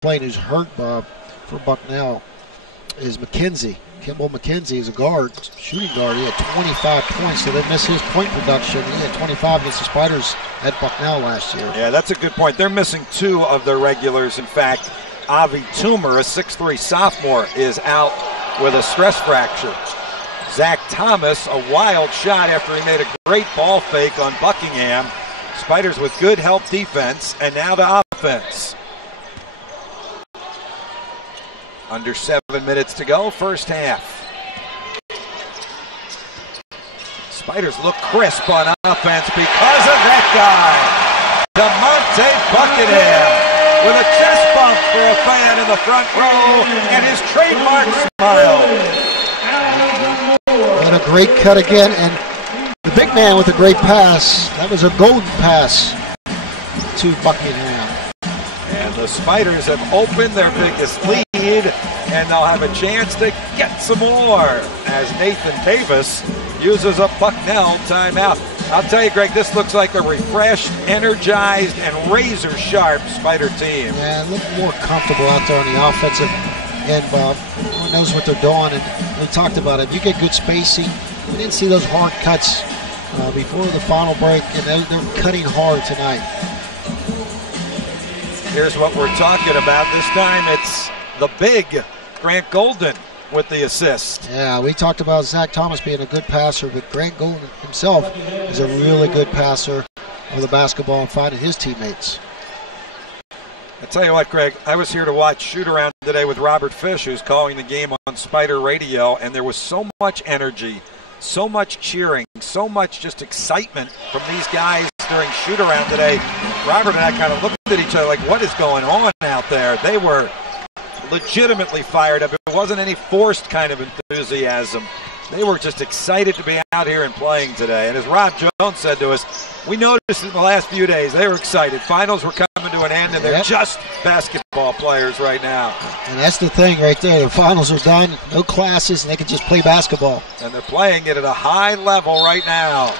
playing who's hurt, Bob, for Bucknell is McKenzie. Kimball McKenzie is a guard, shooting guard. He had 25 points, so they missed his point production. He had 25 against the Spiders at Bucknell last year. Yeah, that's a good point. They're missing 2 of their regulars. In fact, Avi Toomer, a 6'3 sophomore, is out with a stress fracture. Zach Thomas, a wild shot after he made a great ball fake on Buckingham. Spiders with good help defense, and now the offense. Under 7 minutes to go, first half. Spiders look crisp on offense because of that guy, DeMonte Buckingham, with a chest bump for a fan in the front row and his trademark smile. And a great cut again, and the big man with a great pass. That was a golden pass to Buckingham. And the Spiders have opened their biggest lead, and they'll have a chance to get some more as Nathan Davis uses a Bucknell timeout. I'll tell you, Greg, this looks like a refreshed, energized, and razor-sharp Spider team. Yeah, look more comfortable out there on the offensive end, Bob. Everyone knows what they're doing, and we talked about it. You get good spacing. We didn't see those hard cuts before the final break, and they're cutting hard tonight. Here's what we're talking about. This time it's the big Grant Golden with the assist. Yeah, we talked about Zach Thomas being a good passer, but Grant Golden himself is a really good passer of the basketball and finding his teammates. I tell you what, Greg, I was here to watch Shoot Around today with Robert Fish, who's calling the game on Spider Radio, and there was so much energy, so much cheering, so much just excitement from these guys during Shoot Around today. Robert and I kind of looked at each other like, what is going on out there? They were legitimately fired up. It wasn't any forced kind of enthusiasm. They were just excited to be out here and playing today. And as Rob Jones said to us, we noticed in the last few days they were excited. Finals were coming to an end, and they're just basketball players right now. And that's the thing right there. The finals are done, no classes, and they can just play basketball. And they're playing it at a high level right now.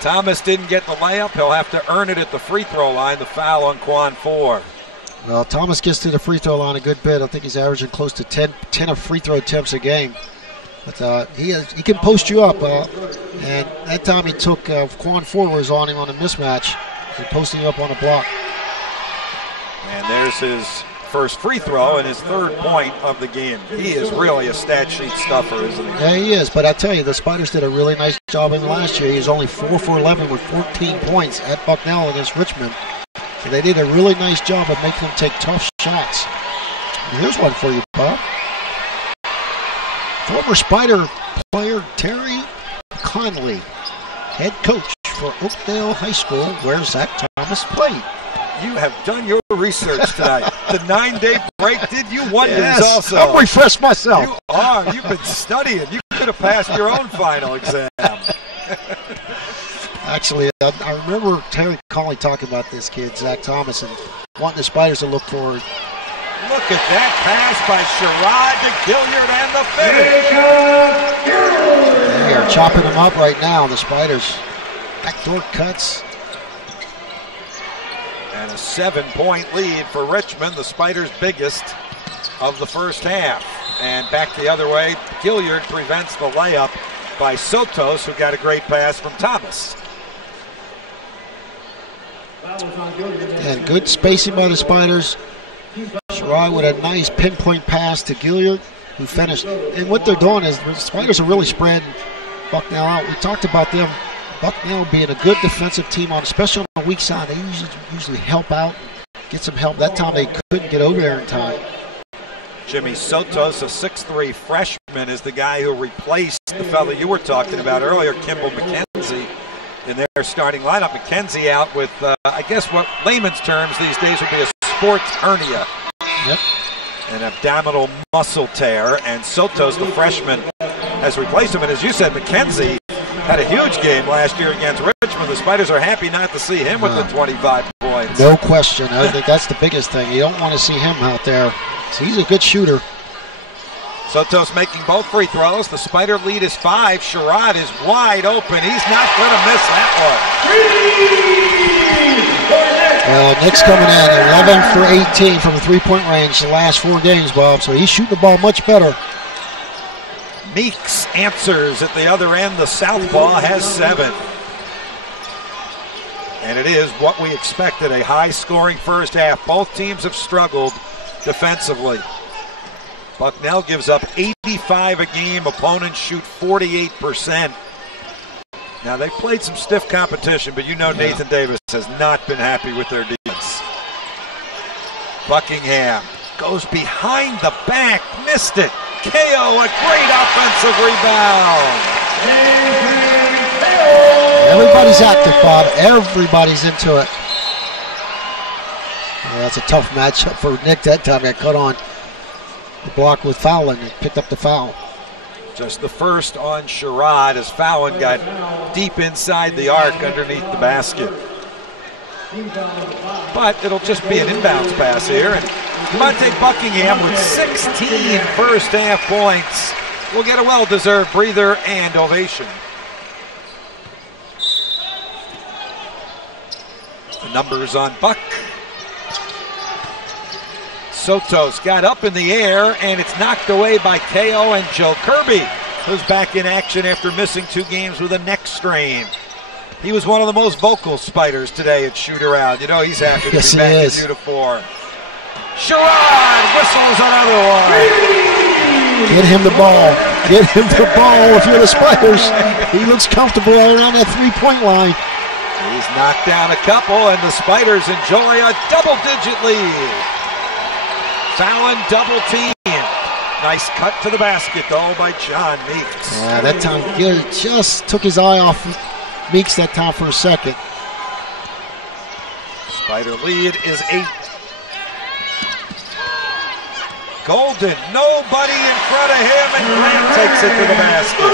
Thomas didn't get the layup. He'll have to earn it at the free throw line, the foul on Quan 4. Well, Thomas gets to the free throw line a good bit. I think he's averaging close to 10 of free throw attempts a game. But he can post you up. And that time he took Quan 4 was on him on a mismatch and posting you up on a block. And there's his first free throw and his 3rd point of the game. He is really a stat sheet stuffer, isn't he? Yeah, he is. But I tell you, the Spiders did a really nice job in last year. He was only 4 for 11 with 14 points at Bucknell against Richmond. So they did a really nice job of making them take tough shots. And here's one for you, Bob. Former Spider player Terry Conley, head coach for Oakdale High School, where Zach Thomas played. You have done your research tonight. The 9-day break did you wonders also. I'll refresh myself. You are. You've been studying. You could have passed your own final exam. Actually, I remember Terry Conley talking about this kid, Zach Thomas, and wanting the Spiders to look forward. Look at that pass by Sherrod to Gilliard and the finish. They are chopping them up right now, the Spiders. Backdoor cuts. And a 7-point lead for Richmond, the Spiders' biggest of the first half. And back the other way, Gilliard prevents the layup by Sotos, who got a great pass from Thomas. And good spacing by the Spiders. Sherrod with a nice pinpoint pass to Gilliard, who finished. And what they're doing is the Spiders are really spreading Bucknell out. We talked about them, Bucknell being a good defensive team, especially on the weak side. They usually help out, get some help. That time they couldn't get over there in time. Jimmy Sotos, a 6'3 freshman, is the guy who replaced the fellow you were talking about earlier, Kimball McKenzie, in their starting lineup. McKenzie out with, I guess what layman's terms these days would be a sports hernia. Yep. An abdominal muscle tear, and Sotos, the freshman, has replaced him. And as you said, McKenzie had a huge game last year against Richmond. The Spiders are happy not to see him with the 25 points. No question. I think that's the biggest thing. You don't want to see him out there. So he's a good shooter. Sotos making both free throws. The Spider lead is 5. Sherrod is wide open. He's not going to miss that one. Well, Nick's coming in 11 for 18 from the three-point range the last 4 games, Bob. So he's shooting the ball much better. Meeks answers at the other end. The southpaw has 7. And it is what we expected, a high-scoring first half. Both teams have struggled defensively. Bucknell gives up 85 a game. Opponents shoot 48%. Now, they played some stiff competition, but you know Nathan Davis has not been happy with their defense. Buckingham goes behind the back, missed it. KO, a great offensive rebound. Everybody's active, Bob. Everybody's into it. Yeah, that's a tough matchup for Nick that time. Got cut on the block with fouling and picked up the foul. Just the first on Sherrod as Fallon got deep inside the arc underneath the basket. But it'll just be an inbounds pass here. And Monte Buckingham with 16 first half points will get a well-deserved breather and ovation. The numbers on Buck. Soto's got up in the air, and it's knocked away by KO and Joe Kirby, who's back in action after missing 2 games with a neck strain. He was one of the most vocal Spiders today at shoot-around. You know he's happy to be back in uniform. Sherrod whistles another one. Get him the ball. Get him the ball if you're the Spiders. He looks comfortable around that three-point line. He's knocked down a couple, and the Spiders enjoy a double-digit lead. Fallon double team. Nice cut to the basket, though, by John Meeks. That time, just took his eye off Meeks that time for a second. Spider lead is 8. Golden, nobody in front of him, and Grant takes it to the basket.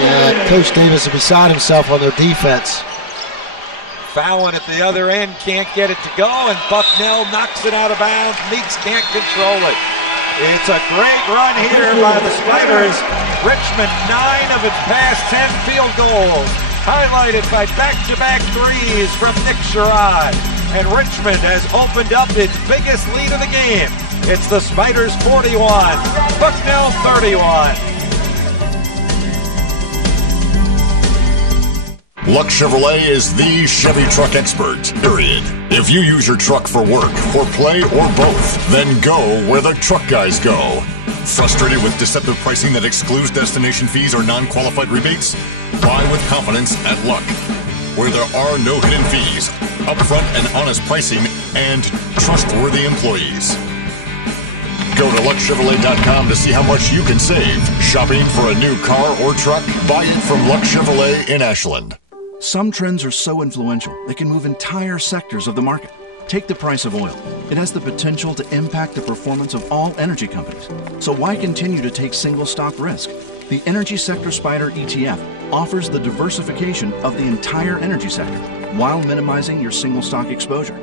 Yeah, Coach Davis is beside himself on their defense. Fallon at the other end can't get it to go, and Bucknell knocks it out of bounds. Meeks can't control it. It's a great run here by the Spiders. Richmond, 9 of its past 10 field goals, highlighted by back-to-back threes from Nick Sherrod. And Richmond has opened up its biggest lead of the game. It's the Spiders 41, Bucknell 31. Luck Chevrolet is the Chevy truck expert, period. If you use your truck for work, for play, or both, then go where the truck guys go. Frustrated with deceptive pricing that excludes destination fees or non-qualified rebates? Buy with confidence at Luck, where there are no hidden fees, upfront and honest pricing, and trustworthy employees. Go to luckchevrolet.com to see how much you can save. Shopping for a new car or truck? Buy it from Luck Chevrolet in Ashland. Some trends are so influential, they can move entire sectors of the market. Take the price of oil. It has the potential to impact the performance of all energy companies. So why continue to take single stock risk? The Energy Sector Spider ETF offers the diversification of the entire energy sector while minimizing your single stock exposure.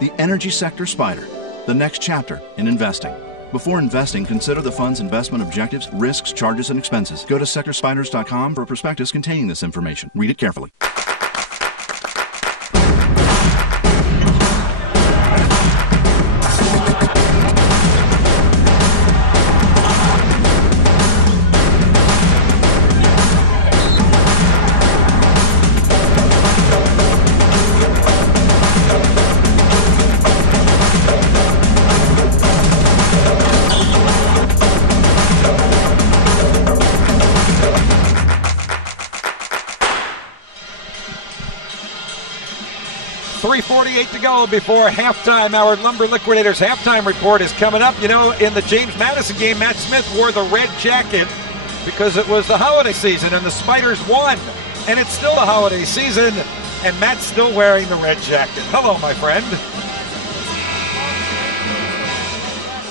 The Energy Sector Spider, the next chapter in investing. Before investing, consider the fund's investment objectives, risks, charges, and expenses. Go to sectorspiders.com for a prospectus containing this information. Read it carefully. To go before halftime. Our Lumber Liquidators halftime report is coming up. You know, in the James Madison game, Matt Smith wore the red jacket because it was the holiday season and the Spiders won. And it's still the holiday season, and Matt's still wearing the red jacket. Hello, my friend.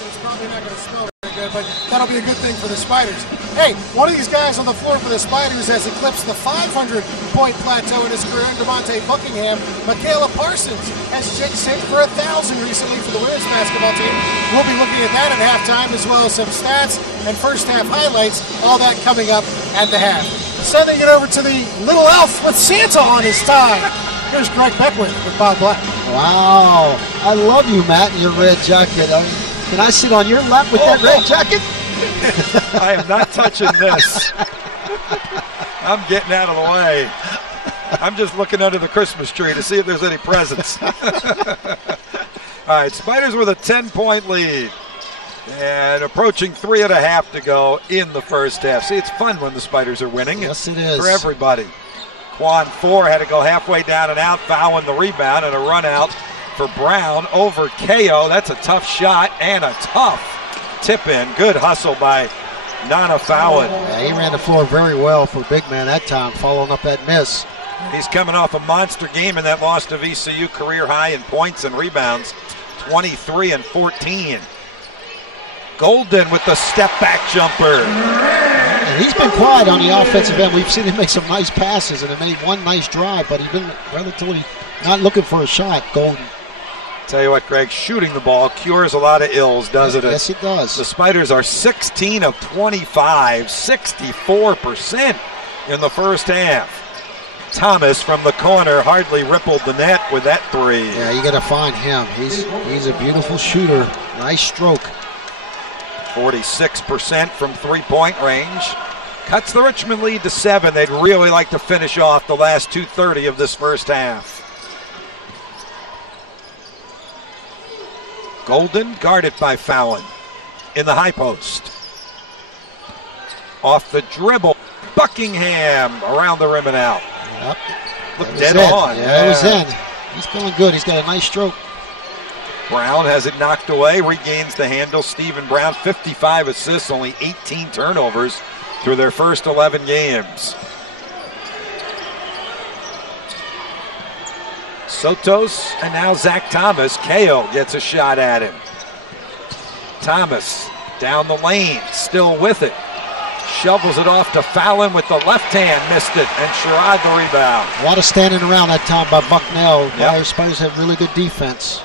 It's probably not going to smell very good, but that'll be a good thing for the Spiders. Hey, one of these guys on the floor for the Spiders has eclipsed the 500-point plateau in his career under Monte Buckingham. Michaela Parsons has hit for 1,000 recently for the women's basketball team. We'll be looking at that at halftime, as well as some stats and first half highlights. All that coming up at the half. Sending it over to the little elf with Santa on his tie. Here's Greg Beckwith with Bob Black. Wow. I love you, Matt, in your red jacket. Can I sit on your lap with that red jacket? I am not touching this. I'm getting out of the way. I'm just looking under the Christmas tree to see if there's any presents. All right, Spiders with a 10-point lead. And approaching 3.5 to go in the first half. See, it's fun when the Spiders are winning. Yes, it is. For everybody. Quan 4 had to go halfway down and out, fouling the rebound, and a run out for Brown over KO. That's a tough shot and a tough tip in. Good hustle by Nana Fallon. Yeah, he ran the floor very well for big man that time, following up that miss. He's coming off a monster game in that loss to VCU, career high in points and rebounds, 23 and 14. Golden with the step-back jumper. And he's been quiet on the offensive end. We've seen him make some nice passes, and he made one nice drive, but he's been relatively not looking for a shot, Golden. Tell you what, Greg, shooting the ball cures a lot of ills, doesn't it? Yes, it does. The Spiders are 16 of 25, 64% in the first half. Thomas from the corner hardly rippled the net with that three. Yeah, you got to find him. He's a beautiful shooter. Nice stroke. 46% from three-point range. Cuts the Richmond lead to 7. They'd really like to finish off the last 2:30 of this first half. Golden guarded by Fallon in the high post. Off the dribble, Buckingham around the rim and out. Yep. Looked dead on. Yeah, it was in. He's feeling good. He's got a nice stroke. Brown has it knocked away, regains the handle. Stephen Brown, 55 assists, only 18 turnovers through their first 11 games. Sotos and now Zach Thomas. KO gets a shot at him. Thomas down the lane, still with it. Shovels it off to Fallon with the left hand, missed it, and Sherrod the rebound. A lot of standing around that time by Bucknell. Yep. Spiders have really good defense.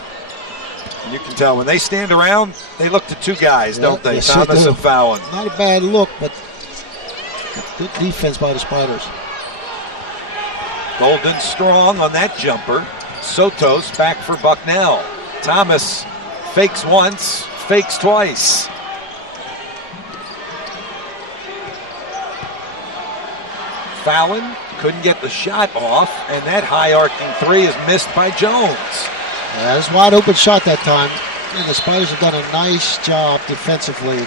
You can tell when they stand around, they look to two guys, don't they? Yes, Thomas they and Fallon. Not a bad look, but good defense by the Spiders. Golden strong on that jumper. Sotos back for Bucknell. Thomas fakes once, fakes twice. Fallon couldn't get the shot off, and that high arcing three is missed by Jones. Yeah, it was a wide open shot that time. And the Spiders have done a nice job defensively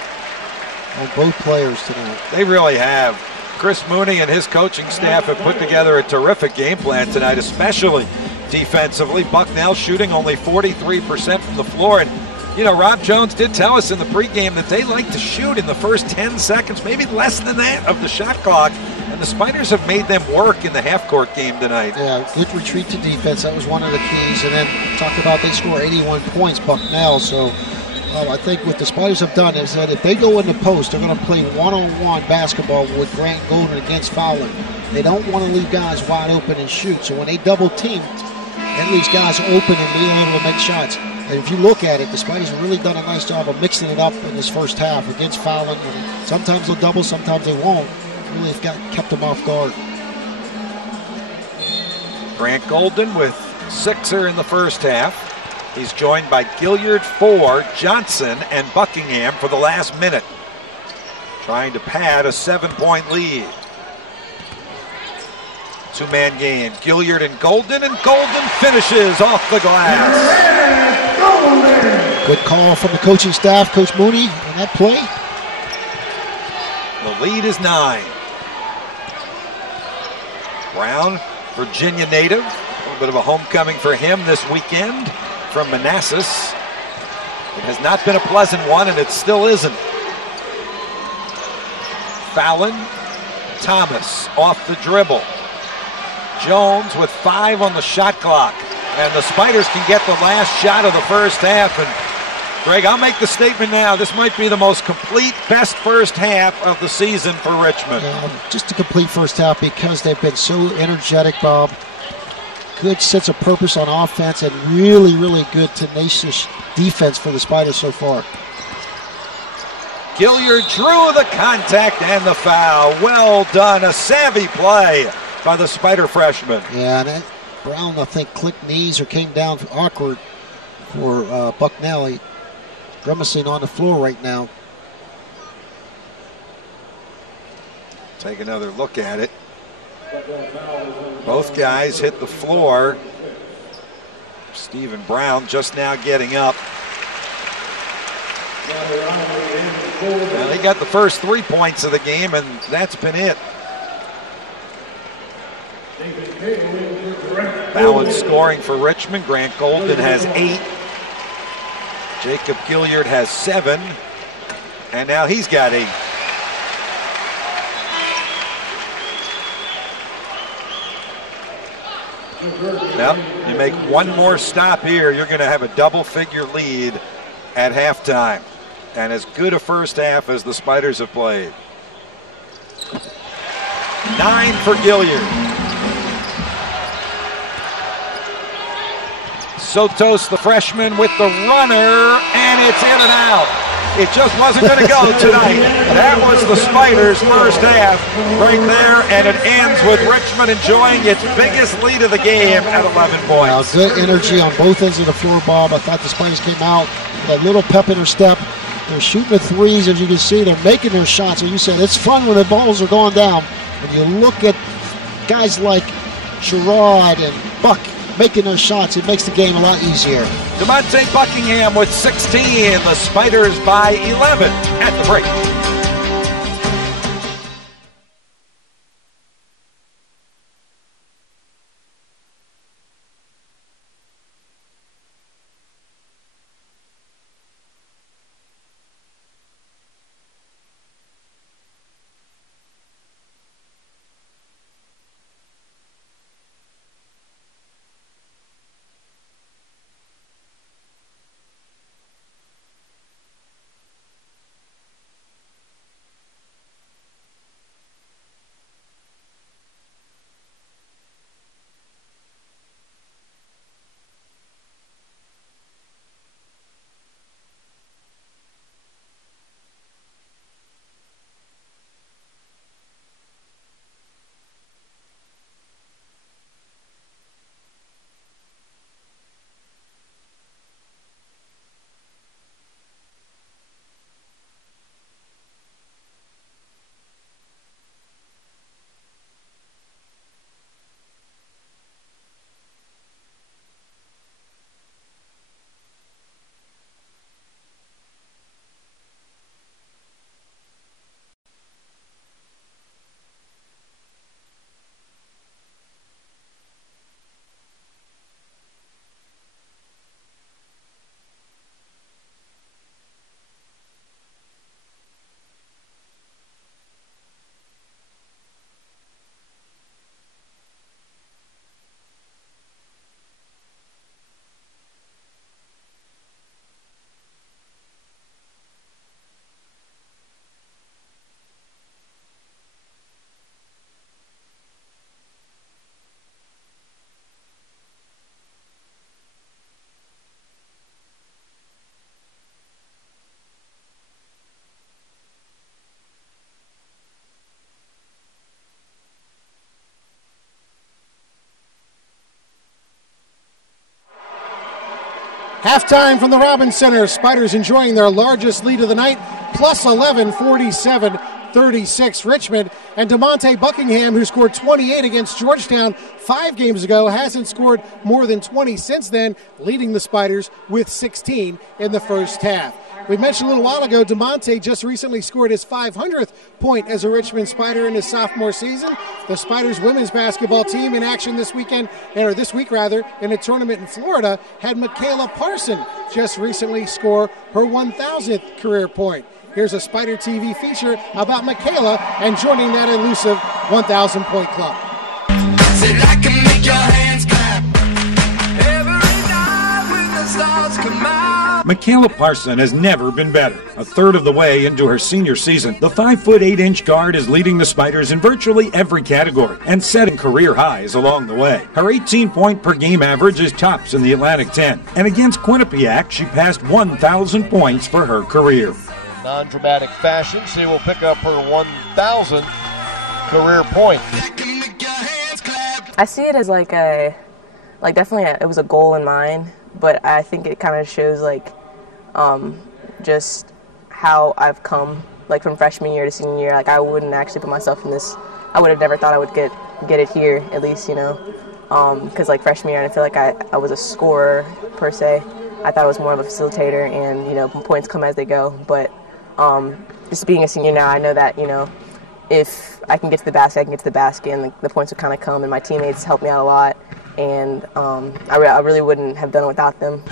on both players tonight. They really have. Chris Mooney and his coaching staff have put together a terrific game plan tonight, especially defensively. Bucknell shooting only 43% from the floor. And, you know, Rob Jones did tell us in the pregame that they like to shoot in the first 10 seconds, maybe less than that, of the shot clock. And the Spiders have made them work in the half-court game tonight. Yeah, good retreat to defense. That was one of the keys. And then talk about they score 81 points, Bucknell. So I think what the Spiders have done is that if they go in the post, they're going to play one-on-one basketball with Grant Golden against Fallon. They don't want to leave guys wide open and shoot. So when they double team, that leaves guys open and being able to make shots. And if you look at it, the Spiders have really done a nice job of mixing it up in this first half against Fallon. And sometimes they'll double, sometimes they won't. Really kept them off guard. Grant Golden with sixer in the first half. He's joined by Gilliard, Ford, Johnson, and Buckingham for the last minute. Trying to pad a 7-point lead. Two-man game. Gilliard and Golden finishes off the glass. Good call from the coaching staff, Coach Mooney, on that play. The lead is 9. Brown, Virginia native. A little bit of a homecoming for him this weekend from Manassas. It has not been a pleasant one, and it still isn't. Fallon, Thomas off the dribble. Jones with 5 on the shot clock. And the Spiders can get the last shot of the first half. And Greg, I'll make the statement now. This might be the most complete, best first half of the season for Richmond. Just a complete first half because they've been so energetic, Bob. Good sense of purpose on offense and really, really good, tenacious defense for the Spiders so far. Gilliard drew the contact and the foul. Well done. A savvy play by the Spider freshman. Yeah, and Brown, I think, clicked knees or came down awkward for Bucknell. He grimacing on the floor right now. Take another look at it. Both guys hit the floor. Stephen Brown just now getting up. Well, he got the first 3 points of the game, and that's been it. Balanced scoring for Richmond. Grant Golden has 8. Jacob Gilliard has 7. And now he's got 8. Well, you make one more stop here, you're going to have a double-figure lead at halftime. And as good a first half as the Spiders have played. 9 for Gilliard. Sotos, the freshman, with the runner, and it's in and out. It just wasn't going to go tonight. That was the Spiders' first half right there, and it ends with Richmond enjoying its biggest lead of the game at 11 points. Good energy on both ends of the floor, Bob. I thought the Spiders came out with a little pep in their step. They're shooting the threes, as you can see. They're making their shots. And you said it's fun when the balls are going down. When you look at guys like Sherrod and Buck making their shots, it makes the game a lot easier. DeMonte Buckingham with 16. The Spiders by 11 at the break. Halftime from the Robins Center. Spiders enjoying their largest lead of the night, plus 11, 47-36 Richmond. And DeMonte Buckingham, who scored 28 against Georgetown 5 games ago, hasn't scored more than 20 since then, leading the Spiders with 16 in the first half. We mentioned a little while ago, DeMonte just recently scored his 500th point as a Richmond Spider in his sophomore season. The Spiders women's basketball team in action this week, in a tournament in Florida, had Michaela Parson just recently score her 1,000th career point. Here's a Spider TV feature about Michaela and joining that elusive 1,000-point club. Said I can make your hands clap every night when the stars come out. Michaela Parson has never been better. A third of the way into her senior season, the 5'8" guard is leading the Spiders in virtually every category and setting career highs along the way. Her 18-point per game average is tops in the Atlantic 10, and against Quinnipiac, she passed 1,000 points for her career. Non-dramatic fashion, she will pick up her 1,000th career point. I see it as like a like, definitely it was a goal in mind, but I think it kind of shows, like, just how I've come, like, from freshman year to senior year. Like, I wouldn't actually put myself in this. I would have never thought I would get it here, at least, you know, because, like, freshman year, I feel like I was a scorer, per se. I thought I was more of a facilitator, and, you know, points come as they go. But just being a senior now, I know that, you know, if I can get to the basket, I can get to the basket, and the points would kind of come, and my teammates helped me out a lot, and I really wouldn't have done it without them.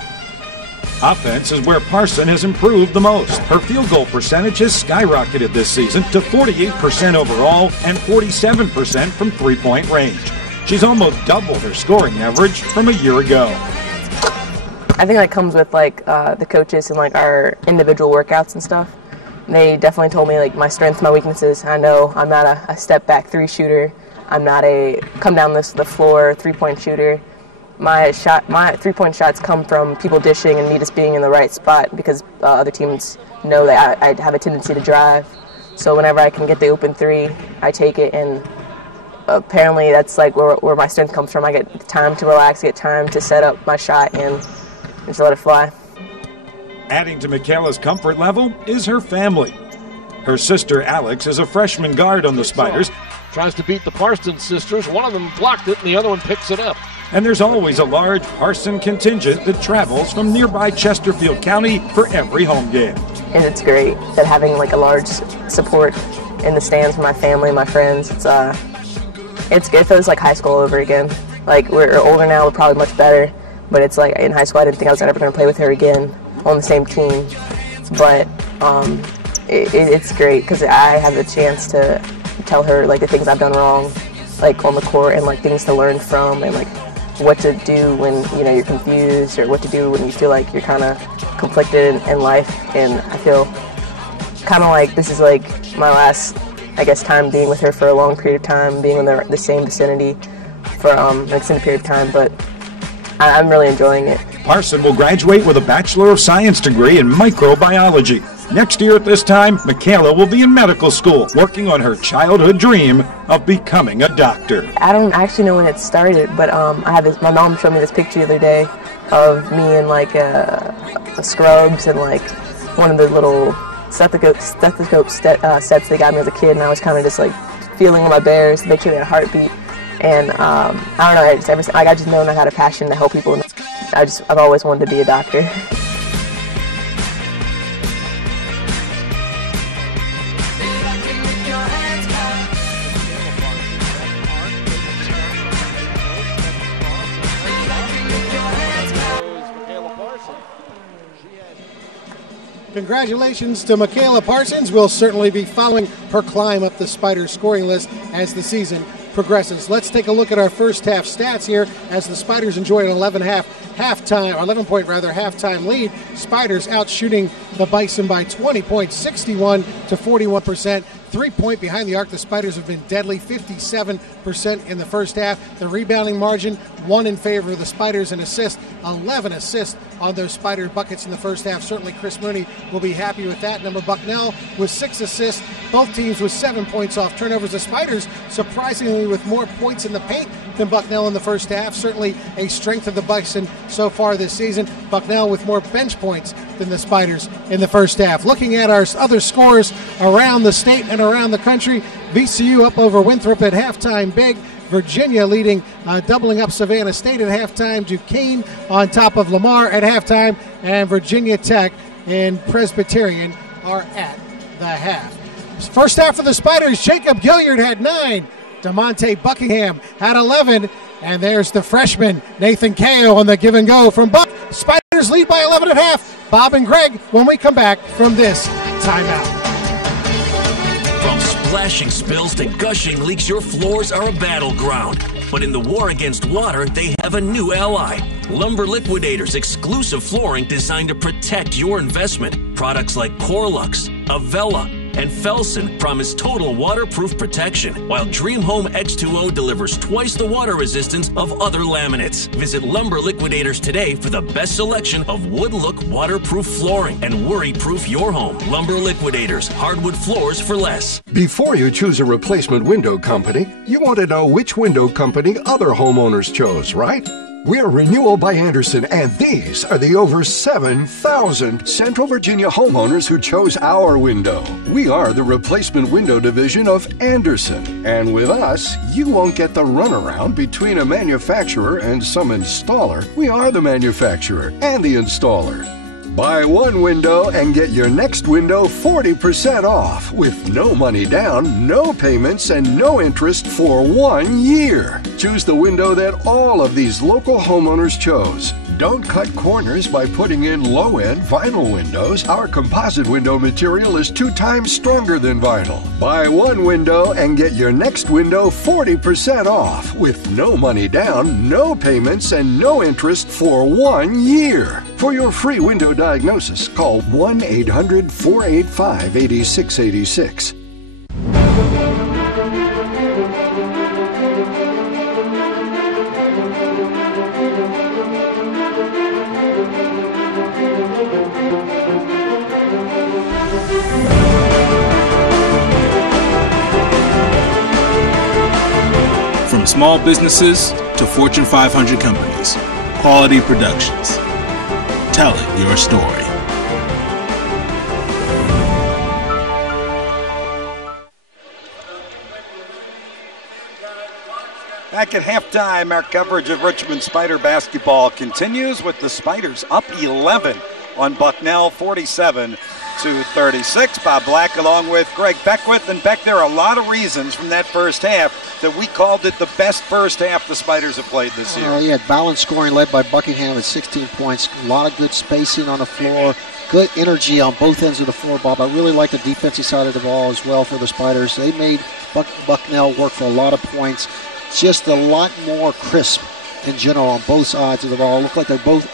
Offense is where Parson has improved the most. Her field goal percentage has skyrocketed this season to 48% overall and 47% from three-point range. She's almost doubled her scoring average from a year ago. I think that comes with, like, the coaches and, like, our individual workouts and stuff. They definitely told me, like, my strengths, my weaknesses. I know I'm not a step-back three shooter. I'm not a come-down the floor three-point shooter. My three-point shots come from people dishing and me just being in the right spot because other teams know that I have a tendency to drive. So whenever I can get the open three, I take it, and apparently that's, like, where my strength comes from. I get time to relax, get time to set up my shot, and just let it fly. Adding to Michaela's comfort level is her family. Her sister Alex is a freshman guard on the Spiders. Tries to beat the Parsons sisters. One of them blocked it, and the other one picks it up. And there's always a large Parson contingent that travels from nearby Chesterfield County for every home game. And it's great that having, like, a large support in the stands for my family, my friends. It feels like high school over again. Like, we're older now, we're probably much better. But it's like, in high school, I didn't think I was ever going to play with her again on the same team. But it's great because I have the chance to tell her, like, the things I've done wrong, like, on the court, and, like, things to learn from, and, like, what to do when, you know, you're confused, or what to do when you feel like you're kind of conflicted in life. And I feel kind of like this is, like, my last, I guess, time being with her for a long period of time, being in the same vicinity for an extended period of time. But I'm really enjoying it. Parson will graduate with a Bachelor of Science degree in microbiology. Next year at this time, Michaela will be in medical school, working on her childhood dream of becoming a doctor. I don't actually know when it started, but I had this. My mom showed me this picture the other day of me in, like, a scrubs and, like, one of the little stethoscope sets they got me as a kid, and I was kind of just, like, feeling on my bears to make sure they had a heartbeat. And I don't know, I just know I had a passion to help people. I've always wanted to be a doctor. Congratulations to Michaela Parsons. We'll certainly be following her climb up the Spiders scoring list as the season progresses. Let's take a look at our first half stats here as the Spiders enjoy an 11-point halftime lead. Spiders out shooting the Bison by 20 points, 61 to 41%. 3-point behind the arc. The Spiders have been deadly, 57% in the first half. The rebounding margin, 1 in favor of the Spiders, and 11 assists on those Spider buckets in the first half. Certainly Chris Mooney will be happy with that. Number Bucknell with 6 assists. Both teams with 7 points off turnovers. The Spiders surprisingly with more points in the paint than Bucknell in the first half. Certainly a strength of the Bison so far this season. Bucknell with more bench points than the Spiders in the first half. Looking at our other scores around the state and around the country, VCU up over Winthrop at halftime big. Virginia leading, doubling up Savannah State at halftime. Duquesne on top of Lamar at halftime. And Virginia Tech and Presbyterian are at the half. First half for the Spiders, Jacob Gilliard had 9. DeMonte Buckingham had 11. And there's the freshman, Nathan Kao, on the give and go from Buck. Spiders lead by 11 at half. Bob and Greg when we come back from this timeout. From splashing spills to gushing leaks, your floors are a battleground. But in the war against water, they have a new ally. Lumber Liquidators exclusive flooring designed to protect your investment. Products like Corlux, Avella, and Felsen promise total waterproof protection, while Dream Home X2O delivers twice the water resistance of other laminates. Visit Lumber Liquidators today for the best selection of wood-look waterproof flooring and worry-proof your home. Lumber Liquidators, hardwood floors for less. Before you choose a replacement window company, you want to know which window company other homeowners chose, right? We're Renewal by Andersen, and these are the over 7,000 Central Virginia homeowners who chose our window. We are the replacement window division of Andersen, and with us, you won't get the runaround between a manufacturer and some installer. We are the manufacturer and the installer. Buy one window and get your next window 40% off with no money down, no payments, and no interest for 1 year. Choose the window that all of these local homeowners chose. Don't cut corners by putting in low-end vinyl windows. Our composite window material is 2 times stronger than vinyl. Buy one window and get your next window 40% off with no money down, no payments, and no interest for 1 year. For your free window diagnosis, call 1-800-485-8686. From small businesses to Fortune 500 companies, Quality Productions. Telling your story. Back at halftime, our coverage of Richmond Spider basketball continues with the Spiders up 11 on Bucknell, 47-36. Bob Black along with Greg Beckwith. And Beck, there are a lot of reasons from that first half that we called it the best first half the Spiders have played this year. You had balanced scoring led by Buckingham at 16 points. A lot of good spacing on the floor. Good energy on both ends of the floor, Bob. I really like the defensive side of the ball as well for the Spiders. They made Bucknell work for a lot of points. Just a lot more crisp in general on both sides of the ball. It looked like they're both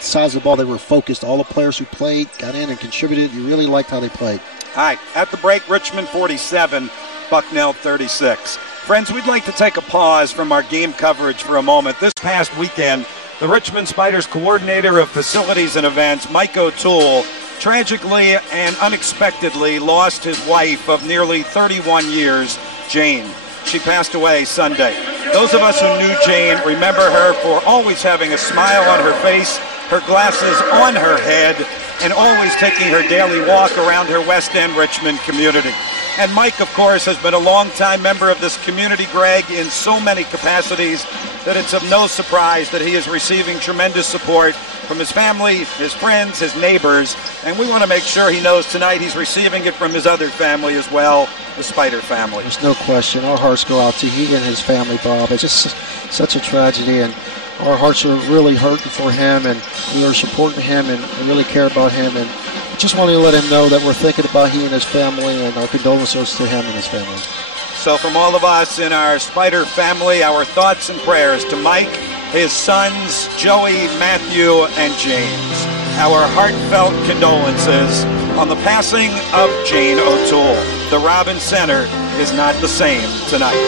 sides of the ball. They were focused. All the players who played got in and contributed. You really liked how they played. All right, at the break, Richmond 47, Bucknell 36. Friends, we'd like to take a pause from our game coverage for a moment. This past weekend, the Richmond Spiders coordinator of facilities and events, Mike O'Toole, tragically and unexpectedly lost his wife of nearly 31 years, Jane. She passed away Sunday. Those of us who knew Jane remember her for always having a smile on her face, her glasses on her head, and always taking her daily walk around her West End Richmond community. And Mike, of course, has been a longtime member of this community, Greg, in so many capacities that it's of no surprise that he is receiving tremendous support from his family, his friends, his neighbors, and we want to make sure he knows tonight he's receiving it from his other family as well, the Spider family. There's no question. Our hearts go out to he and his family, Bob. It's just such a tragedy, and our hearts are really hurting for him, and we are supporting him and really care about him, and just wanted to let him know that we're thinking about he and his family, and our condolences to him and his family. So from all of us in our Spider family, our thoughts and prayers to Mike, his sons, Joey, Matthew, and James. Our heartfelt condolences on the passing of Jane O'Toole. The Robins Center is not the same tonight.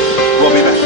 We'll be back.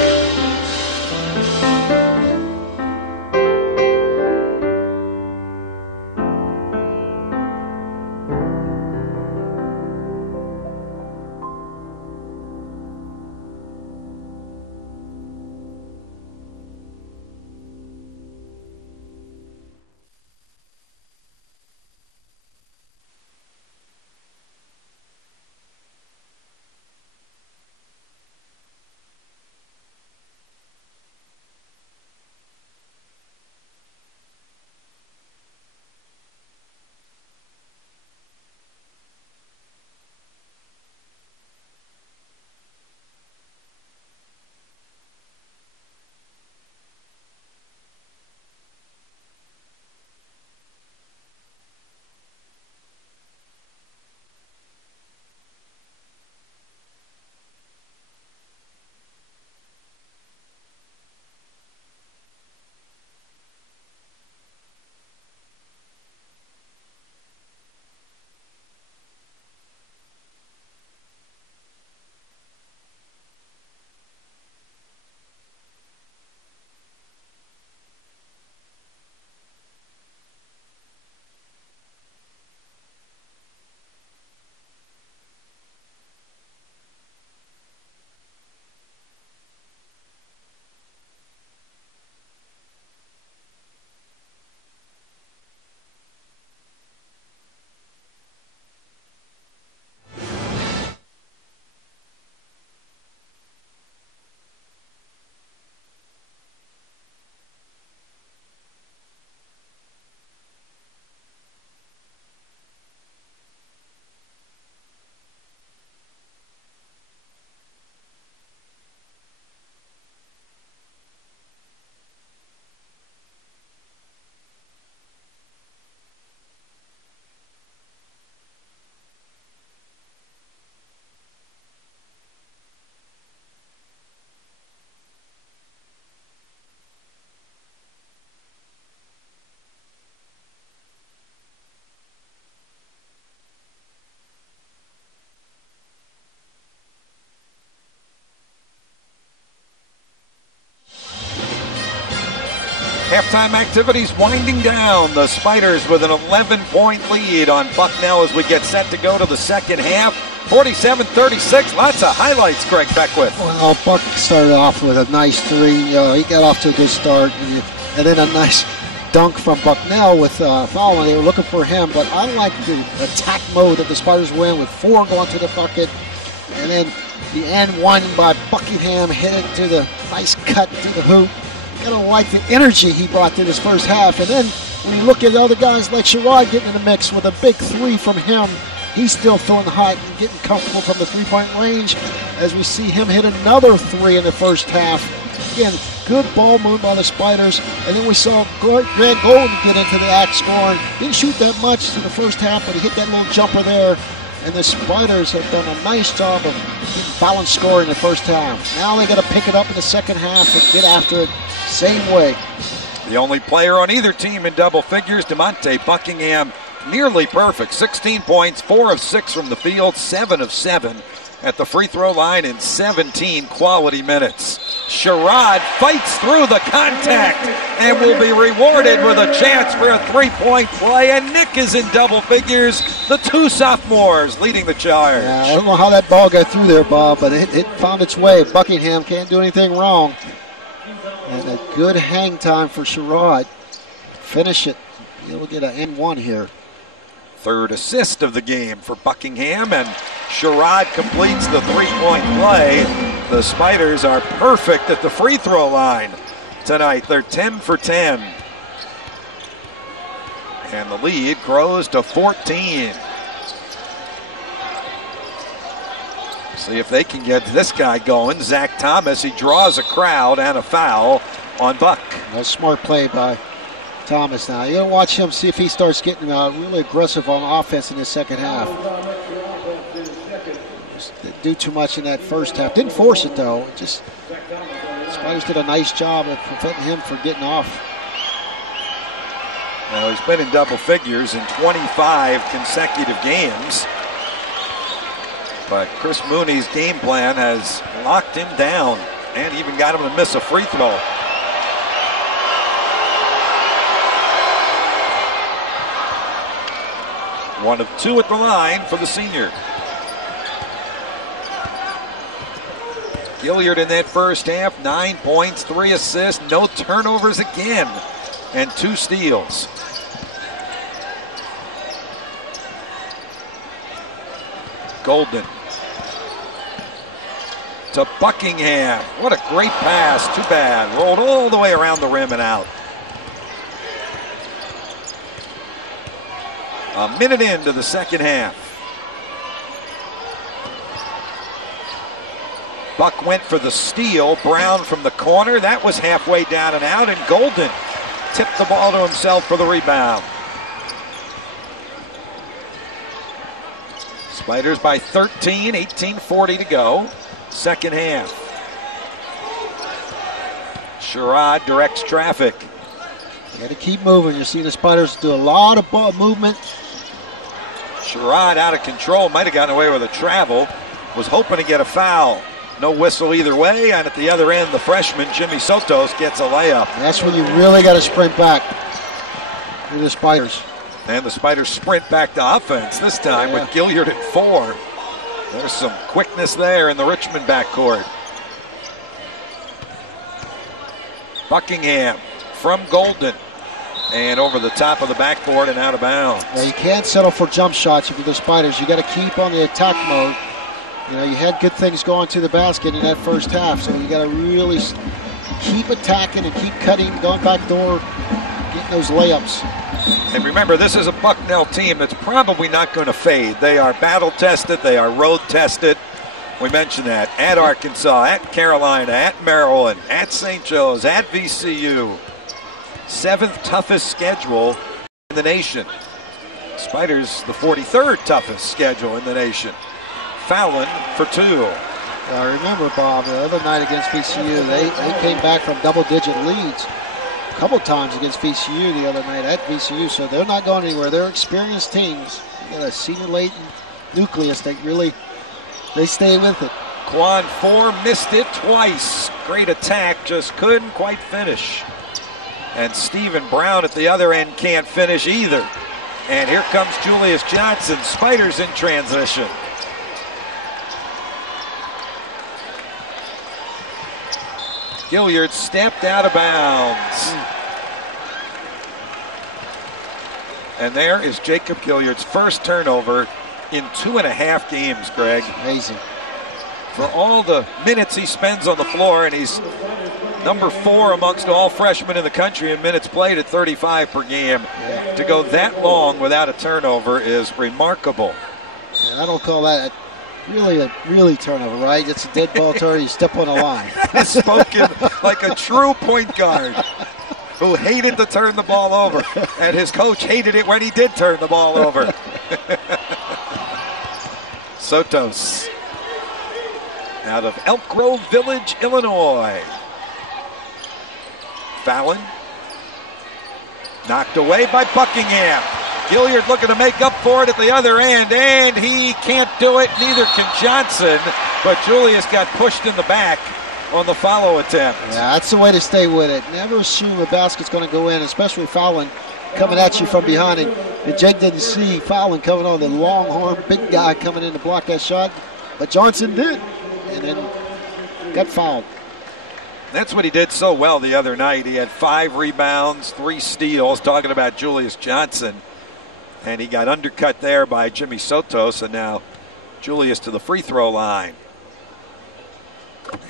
Halftime activities winding down. The Spiders with an 11-point lead on Bucknell as we get set to go to the second half. 47-36. Lots of highlights, Greg Beckwith. Well, Buck started off with a nice three. He got off to a good start. And then a nice dunk from Bucknell with fouling. They were looking for him. But I like the attack mode that the Spiders were in with 4 going to the bucket. And then the end one by Buckingham hit it to the nice cut to the hoop. Gotta like the energy he brought to this first half. And then when you look at other guys like Sherrod getting in the mix with a big 3 from him, he's still feeling hot and getting comfortable from the 3-point range as we see him hit another 3 in the first half. Again, good ball movement by the Spiders. And then we saw Grant Golden get into the act scoring. Didn't shoot that much in the first half, but he hit that little jumper there. And the Spiders have done a nice job of getting balanced scoring in the first half. Now they got to pick it up in the second half and get after it same way. The only player on either team in double figures, DeMonte Buckingham, nearly perfect. 16 points, 4 of 6 from the field, 7 of 7 at the free throw line in 17 quality minutes. Sherrod fights through the contact and will be rewarded with a chance for a 3-point play. And Nick is in double figures. The 2 sophomores leading the charge. Yeah, I don't know how that ball got through there, Bob, but it found its way. Buckingham can't do anything wrong. And a good hang time for Sherrod. Finish it. He'll get an N1 here. 3rd assist of the game for Buckingham, and Sherrod completes the 3-point play. The Spiders are perfect at the free throw line tonight. They're 10 for 10. And the lead grows to 14. See if they can get this guy going. Zach Thomas, he draws a crowd and a foul on Buck. A smart play by Thomas now. You're going to watch him, see if he starts getting really aggressive on offense in the second half. Just didn't do too much in that first half. Didn't force it, though. Just Spiders did a nice job of preventing him from getting off. Well, he's been in double figures in 25 consecutive games. But Chris Mooney's game plan has locked him down and even got him to miss a free throw. One of 2 at the line for the senior. Gilliard in that first half, 9 points, 3 assists, no turnovers again, and 2 steals. Golden to Buckingham. What a great pass. Too bad. Rolled all the way around the rim and out. A minute into the second half. Buck went for the steal. Brown from the corner. That was halfway down and out, and Golden tipped the ball to himself for the rebound. Spiders by 13, 18:40 to go. Second half. Sherrod directs traffic. You got to keep moving. You see the Spiders do a lot of ball movement. Sherrod out of control. Might have gotten away with a travel. Was hoping to get a foul. No whistle either way. And at the other end, the freshman, Jimmy Sotos, gets a layup. That's when you really got to sprint back to the Spiders. And the Spiders sprint back to offense this time with Gilliard at 4. There's some quickness there in the Richmond backcourt. Buckingham from Golden. And over the top of the backboard and out of bounds. Well, you can't settle for jump shots if you're the Spiders. You got to keep on the attack mode. You know, you had good things going to the basket in that first half, so you got to really keep attacking and keep cutting, going back door, getting those layups. And remember, this is a Bucknell team that's probably not going to fade. They are battle-tested. They are road-tested. We mentioned that. At Arkansas, at Carolina, at Maryland, at St. Joe's, at VCU. 7th toughest schedule in the nation. Spiders, the 43rd toughest schedule in the nation. Fallon for 2. Remember, Bob, the other night against VCU, they came back from double-digit leads a couple times against VCU the other night at VCU, so they're not going anywhere. They're experienced teams. You got a senior-laden nucleus. They stay with it. Quan 4 missed it twice. Great attack, just couldn't quite finish. And Stephen Brown at the other end can't finish either. And here comes Julius Johnson. Spiders in transition. Gilliard stepped out of bounds. And there is Jacob Gilliard's first turnover in 2.5 games, Greg. Amazing. For all the minutes he spends on the floor, and he's number 4 amongst all freshmen in the country in minutes played at 35 per game. Yeah. To go that long without a turnover is remarkable. Yeah, I don't call that really turnover, right? It's a dead ball turn. You step on a line. That's spoken like a true point guard who hated to turn the ball over, and his coach hated it when he did turn the ball over. Sotos out of Elk Grove Village, Illinois. Fallon knocked away by Buckingham. Gilliard looking to make up for it at the other end, and he can't do it. Neither can Johnson, but Julius got pushed in the back on the follow attempt. Yeah, that's the way to stay with it. Never assume a basket's going to go in, especially with Fallon coming at you from behind. And Jake didn't see Fallon coming on, the long arm, big guy coming in to block that shot, but Johnson did, and then got fouled. That's what he did so well the other night. He had 5 rebounds, 3 steals, talking about Julius Johnson. And he got undercut there by Jimmy Sotos, and now Julius to the free throw line.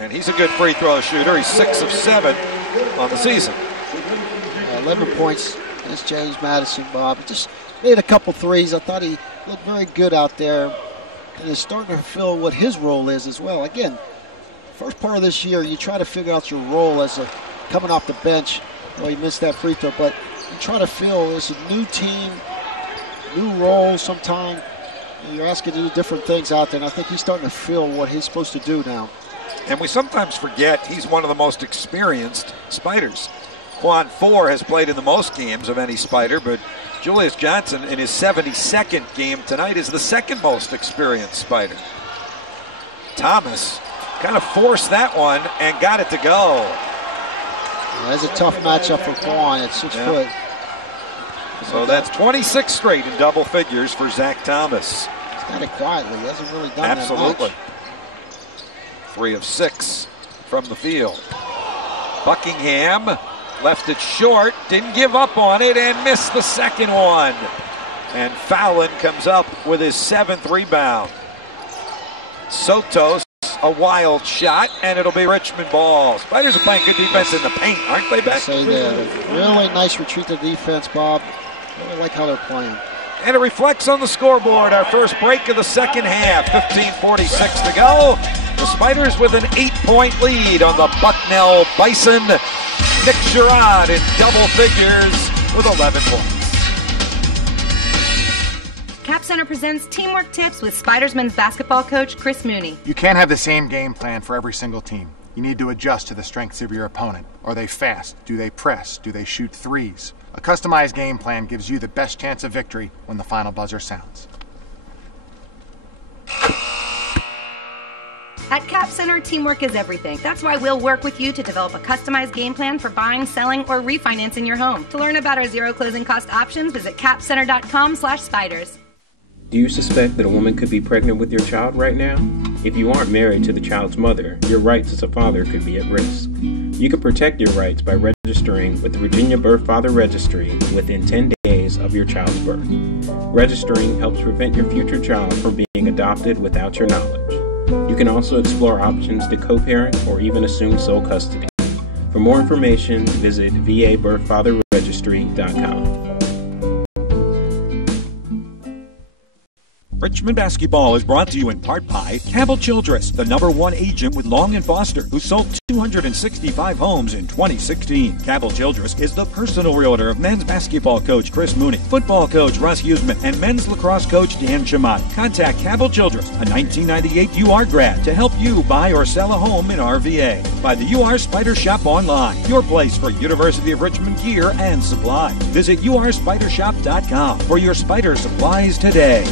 And he's a good free throw shooter. He's 6 of 7 on the season. 11 points is James Madison, Bob. Just made a couple threes. I thought he looked very good out there. And is starting to feel what his role is as well. Again, first part of this year, you try to figure out your role as a coming off the bench. Well, he missed that free throw, but you try to feel it's a new team, new role sometime. You're asking to do different things out there, and I think he's starting to feel what he's supposed to do now. And we sometimes forget he's one of the most experienced Spiders. Quan 4 has played in the most games of any Spider, but Julius Johnson in his 72nd game tonight is the second most experienced Spider. Thomas kind of forced that one and got it to go. Yeah, that's a tough matchup for Quan at 6 foot. So that's 26 straight in double figures for Zach Thomas. He's got it quietly. He hasn't really done Absolutely. that much. 3 of 6 from the field. Buckingham left it short, didn't give up on it, and missed the second one. And Fallon comes up with his 7th rebound. Sotos, a wild shot, and it'll be Richmond ball. Spiders are playing good defense in the paint, aren't they, Beck? Say that. Really nice retreat to defense, Bob. Really like how they're playing. And it reflects on the scoreboard. Our first break of the second half. 15:46 to go. The Spiders with an 8-point lead on the Bucknell Bison. Nick Sherrod in double figures with 11 points. Cap Center presents Teamwork Tips with Spiders men's basketball coach Chris Mooney. You can't have the same game plan for every single team. You need to adjust to the strengths of your opponent. Are they fast? Do they press? Do they shoot threes? A customized game plan gives you the best chance of victory when the final buzzer sounds. At Cap Center, teamwork is everything. That's why we'll work with you to develop a customized game plan for buying, selling, or refinancing your home. To learn about our zero closing cost options, visit capcenter.com/spiders. Do you suspect that a woman could be pregnant with your child right now? If you aren't married to the child's mother, your rights as a father could be at risk. You can protect your rights by registering with the Virginia Birth Father Registry within 10 days of your child's birth. Registering helps prevent your future child from being adopted without your knowledge. You can also explore options to co-parent or even assume sole custody. For more information, visit vabirthfatherregistry.com. Richmond Basketball is brought to you in part by Cabell Childress, the #1 agent with Long & Foster, who sold 265 homes in 2016. Cabell Childress is the personal realtor of men's basketball coach Chris Mooney, football coach Russ Huseman, and men's lacrosse coach Dan Chamati. Contact Cabell Childress, a 1998 UR grad, to help you buy or sell a home in RVA. By the UR Spider Shop online, your place for University of Richmond gear and supplies. Visit urspidershop.com for your spider supplies today.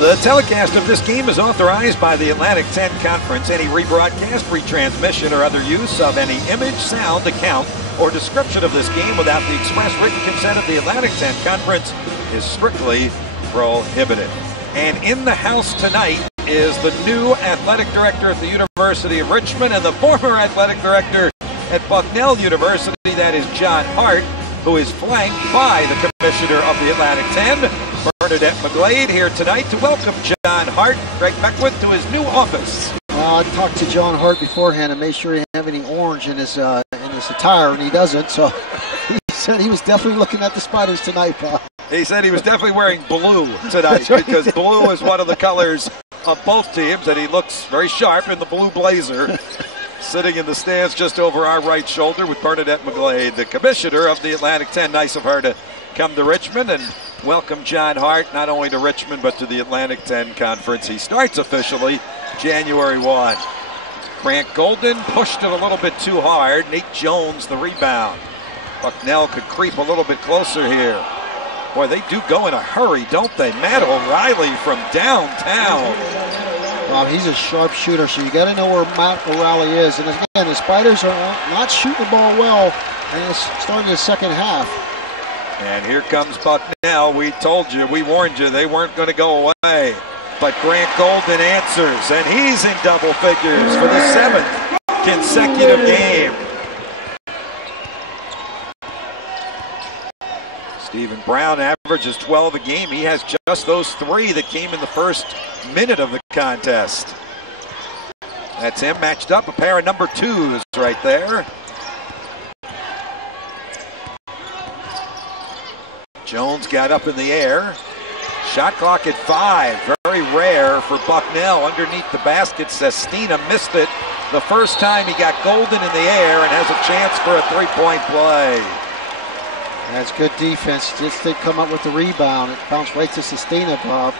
The telecast of this game is authorized by the Atlantic 10 Conference. Any rebroadcast, retransmission, or other use of any image, sound, account, or description of this game without the express written consent of the Atlantic 10 Conference is strictly prohibited. And in the house tonight is the new athletic director at the University of Richmond and the former athletic director at Bucknell University. That is John Hart, who is flanked by the commissioner of the Atlantic 10, Bernadette McGlade, here tonight to welcome John Hart, Greg Beckwith, to his new office. I talked to John Hart beforehand and made sure he didn't have any orange in his attire, and he doesn't. So he said he was definitely looking at the Spiders tonight, Bob. He said he was definitely wearing blue tonight because blue is one of the colors of both teams, and he looks very sharp in the blue blazer. Sitting in the stands just over our right shoulder with Bernadette McGlade, the commissioner of the Atlantic 10. Nice of her to come to Richmond and welcome John Hart, not only to Richmond, but to the Atlantic 10 Conference. He starts officially January 1. Grant Golden pushed it a little bit too hard. Nate Jones, the rebound. Bucknell could creep a little bit closer here. Boy, they do go in a hurry, don't they? Matt O'Reilly from downtown. He's a sharp shooter, so you got to know where Matt O'Reilly is. And again, the Spiders are not shooting the ball well, and it's starting the second half. And here comes Bucknell. We told you, we warned you, they weren't going to go away. But Grant Golden answers, and he's in double figures for the 7th consecutive game. Stephen Brown averages 12 a game. He has just those 3 that came in the first minute of the contest. That's him matched up, a pair of number 2s right there. Jones got up in the air. Shot clock at 5, very rare for Bucknell. Underneath the basket, Sestina missed it the first time he got Golden in the air and has a chance for a 3-point play. That's good defense. Just did come up with the rebound. It bounced right to Sestina, Bob.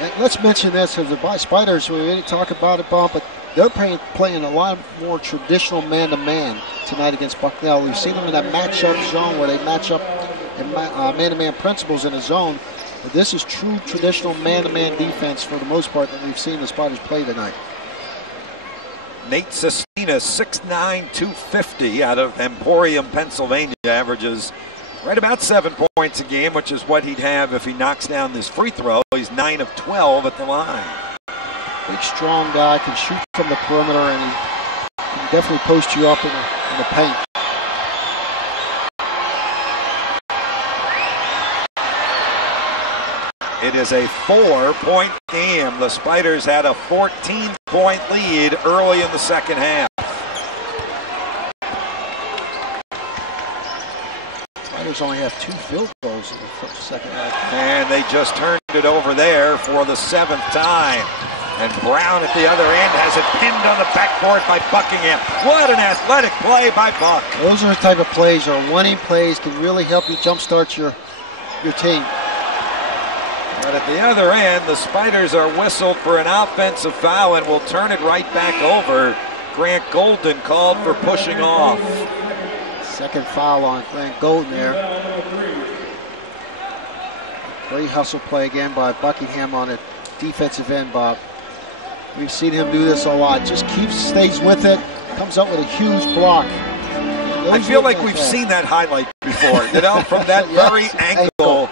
And let's mention this, because the Spiders, we didn't talk about it, Bob, but they're playing a lot more traditional man-to-man tonight against Bucknell. We've seen them in that matchup zone where they match up in man-to-man principles in a zone. But this is true traditional man-to-man defense for the most part that we've seen the Spiders play tonight. Nate Sestina, 6'9", 250 out of Emporium, Pennsylvania, averages right about 7 points a game, which is what he'd have if he knocks down this free throw. He's 9 of 12 at the line. Big, strong guy, can shoot from the perimeter, and he can definitely post you up in the paint. It is a 4-point game. The Spiders had a 14-point lead early in the second half. Spiders only have 2 field goals in the second half. And they just turned it over there for the 7th time. And Brown at the other end has it pinned on the backboard by Buckingham. What an athletic play by Buck. Those are the type of plays, or winning plays, can really help you jumpstart your team. But at the other end, the Spiders are whistled for an offensive foul and will turn it right back over. Grant Golden called for pushing off. Second foul on Grant Golden there. Great hustle play again by Buckingham on the defensive end, Bob. We've seen him do this a lot. Just stays with it, comes up with a huge block. I feel like we've seen that highlight before, from that very angle.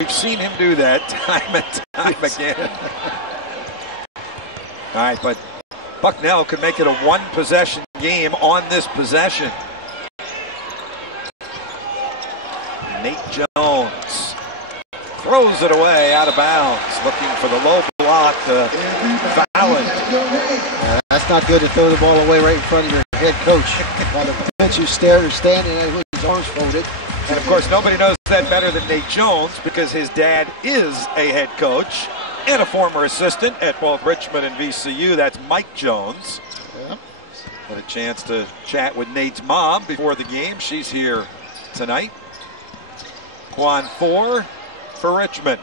We've seen him do that time and time again. All right, but Bucknell could make it a 1-possession game on this possession. Nate Jones throws it away out of bounds, looking for the low block to foul it. That's not good to throw the ball away right in front of your head coach. While the defensive standing there with his arms folded. And, of course, nobody knows that better than Nate Jones because his dad is a head coach and a former assistant at both Richmond and VCU. That's Mike Jones. Yep. Had a chance to chat with Nate's mom before the game. She's here tonight. Quan 4 for Richmond.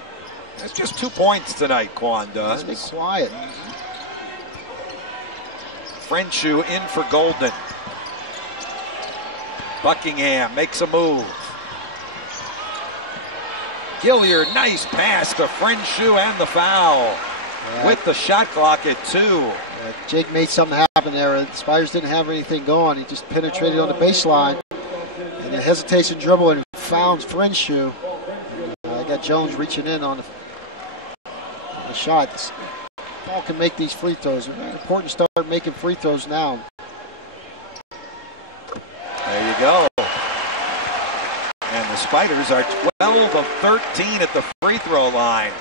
That's just 2 points tonight, Quan does. Let's be quiet. Frenshu in for Golden. Buckingham makes a move. Gilliard, nice pass to Frenshu and the foul. With the shot clock at 2. Jake made something happen there. The Spiders didn't have anything going. He just penetrated on the baseline. And a hesitation dribble and found Frenshu. I got Jones reaching in on the shot. Paul can make these free throws. It's important to start making free throws now. There you go. And the Spiders are 12 of 13 at the free throw line.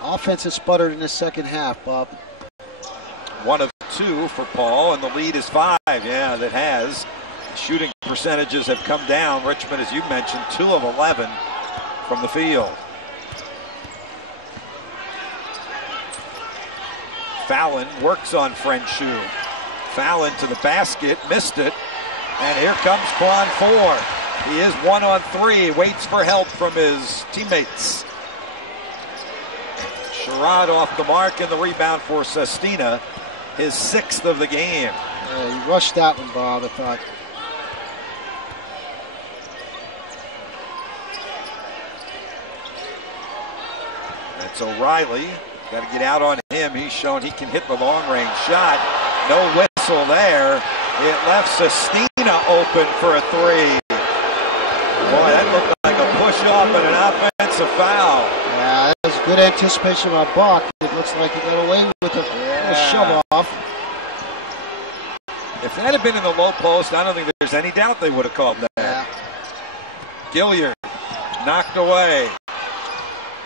Offense has sputtered in the second half, Bob. 1 of 2 for Paul, and the lead is 5. Yeah, that has. Shooting percentages have come down. Richmond, as you mentioned, 2 of 11 from the field. Fallon works on Frenshu. Fallon to the basket, missed it. And here comes Quan 4. He is 1 on 3, waits for help from his teammates. Sherrod off the mark, and the rebound for Sestina, his 6th of the game. Yeah, he rushed that one, Bob, I thought. That's O'Reilly. Got to get out on him. He's shown he can hit the long-range shot. No whistle there. It left Sestina open for a 3. Boy, that looked like a push-off and an offensive foul. Yeah, that was good anticipation by Buck. It looks like he got away with a shove-off. If that had been in the low post, I don't think there's any doubt they would have called that. Yeah. Gilliard knocked away.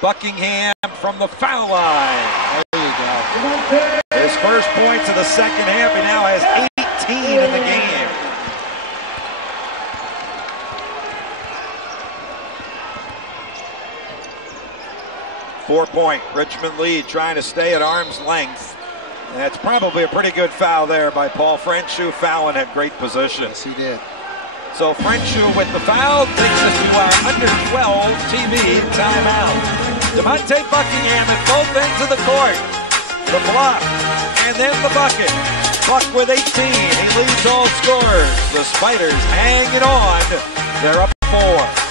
Buckingham from the foul line. There you go. His first points of the second half. He now has 18 in the game. Four-point Richmond lead, trying to stay at arm's length. That's probably a pretty good foul there by Paul Frenshu. Fallon had great position. Yes, he did. So Frenshu with the foul takes us to our under 12 TV timeout. DeMonte Buckingham at both ends of the court. The block, and then the bucket. Buck with 18, he leads all scorers. The Spiders hanging on. They're up 4.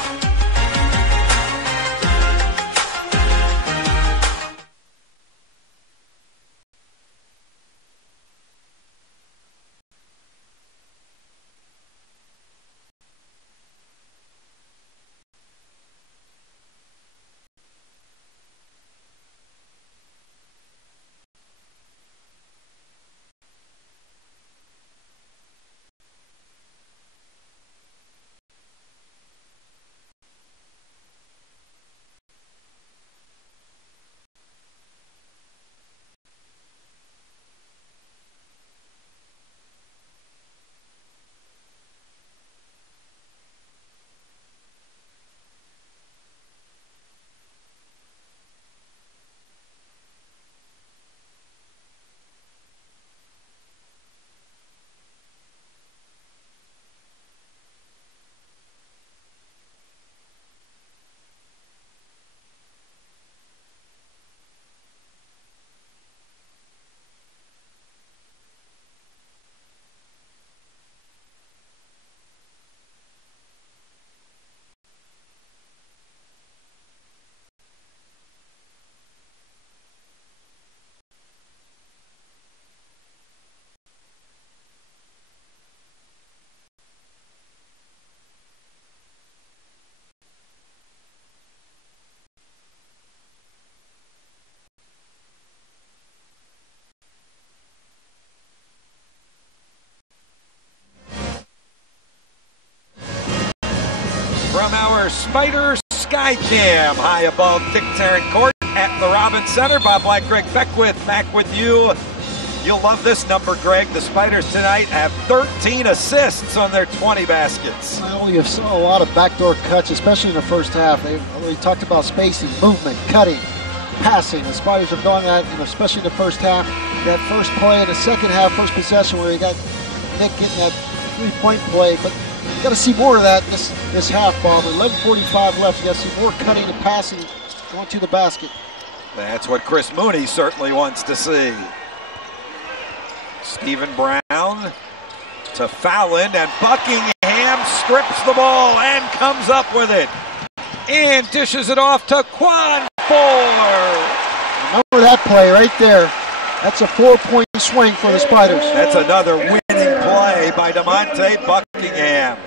From our Spider Skycam high above Dick Tarrant Court at the Robins Center, Bob Black, Greg Beckwith back with you. You'll love this number, Greg. The Spiders tonight have 13 assists on their 20 baskets. Not only have saw a lot of backdoor cuts, especially in the first half. They already talked about spacing, movement, cutting, passing. The Spiders have done that, especially in the first half. That first play in the second half, first possession, where you got Nick getting that three-point play, but you got to see more of that in this half, Bob. 11:45 left. You got to see more cutting and passing going to the basket. That's what Chris Mooney certainly wants to see. Stephen Brown to Fallon, and Buckingham strips the ball and comes up with it. and dishes it off to Quan Fuller. Remember that play right there. That's a 4-point swing for the Spiders. That's another winning play by DeMonte Buckingham.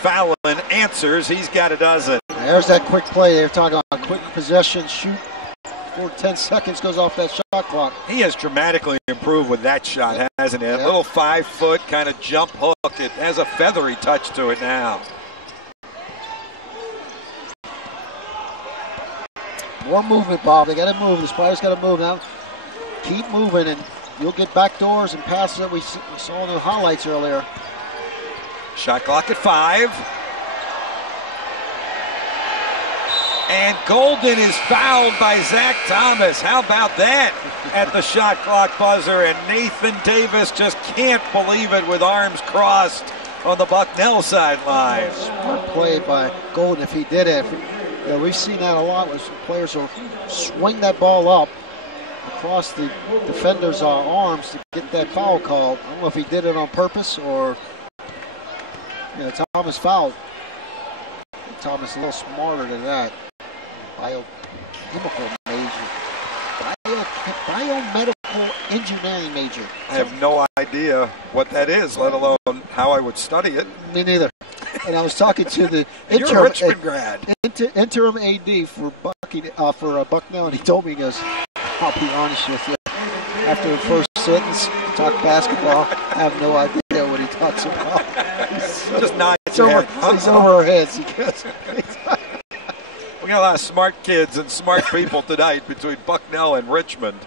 Fallon answers. He's got a dozen. There's that quick play. They're talking about quick possession, shoot. 10 seconds goes off that shot clock. He has dramatically improved with that shot, hasn't he? A little 5-foot kind of jump hook. It has a feathery touch to it now. More movement, Bob. They got to move. The Spiders got to move now. Keep moving, and you'll get back doors and passes that we saw in the highlights earlier. Shot clock at 5. And Golden is fouled by Zach Thomas. How about that at the shot clock buzzer? And Nathan Davis just can't believe it with arms crossed on the Bucknell sideline. Smart play by Golden if he did it. Yeah, we've seen that a lot when players will swing that ball up across the defender's arms to get that foul called. I don't know if he did it on purpose or Thomas fouled. Thomas a little smarter than that. Biochemical major. Biomedical engineering major. I have no idea what that is, let alone how I would study it. Me neither. And I was talking to the You're a Richmond grad. Interim AD for Bucknell, and he told me, he goes, I'll be honest with you, after the first sentence, talk basketball, I have no idea what he talks about. Just nods he's over our heads. He goes, we got a lot of smart kids and smart people tonight between Bucknell and Richmond.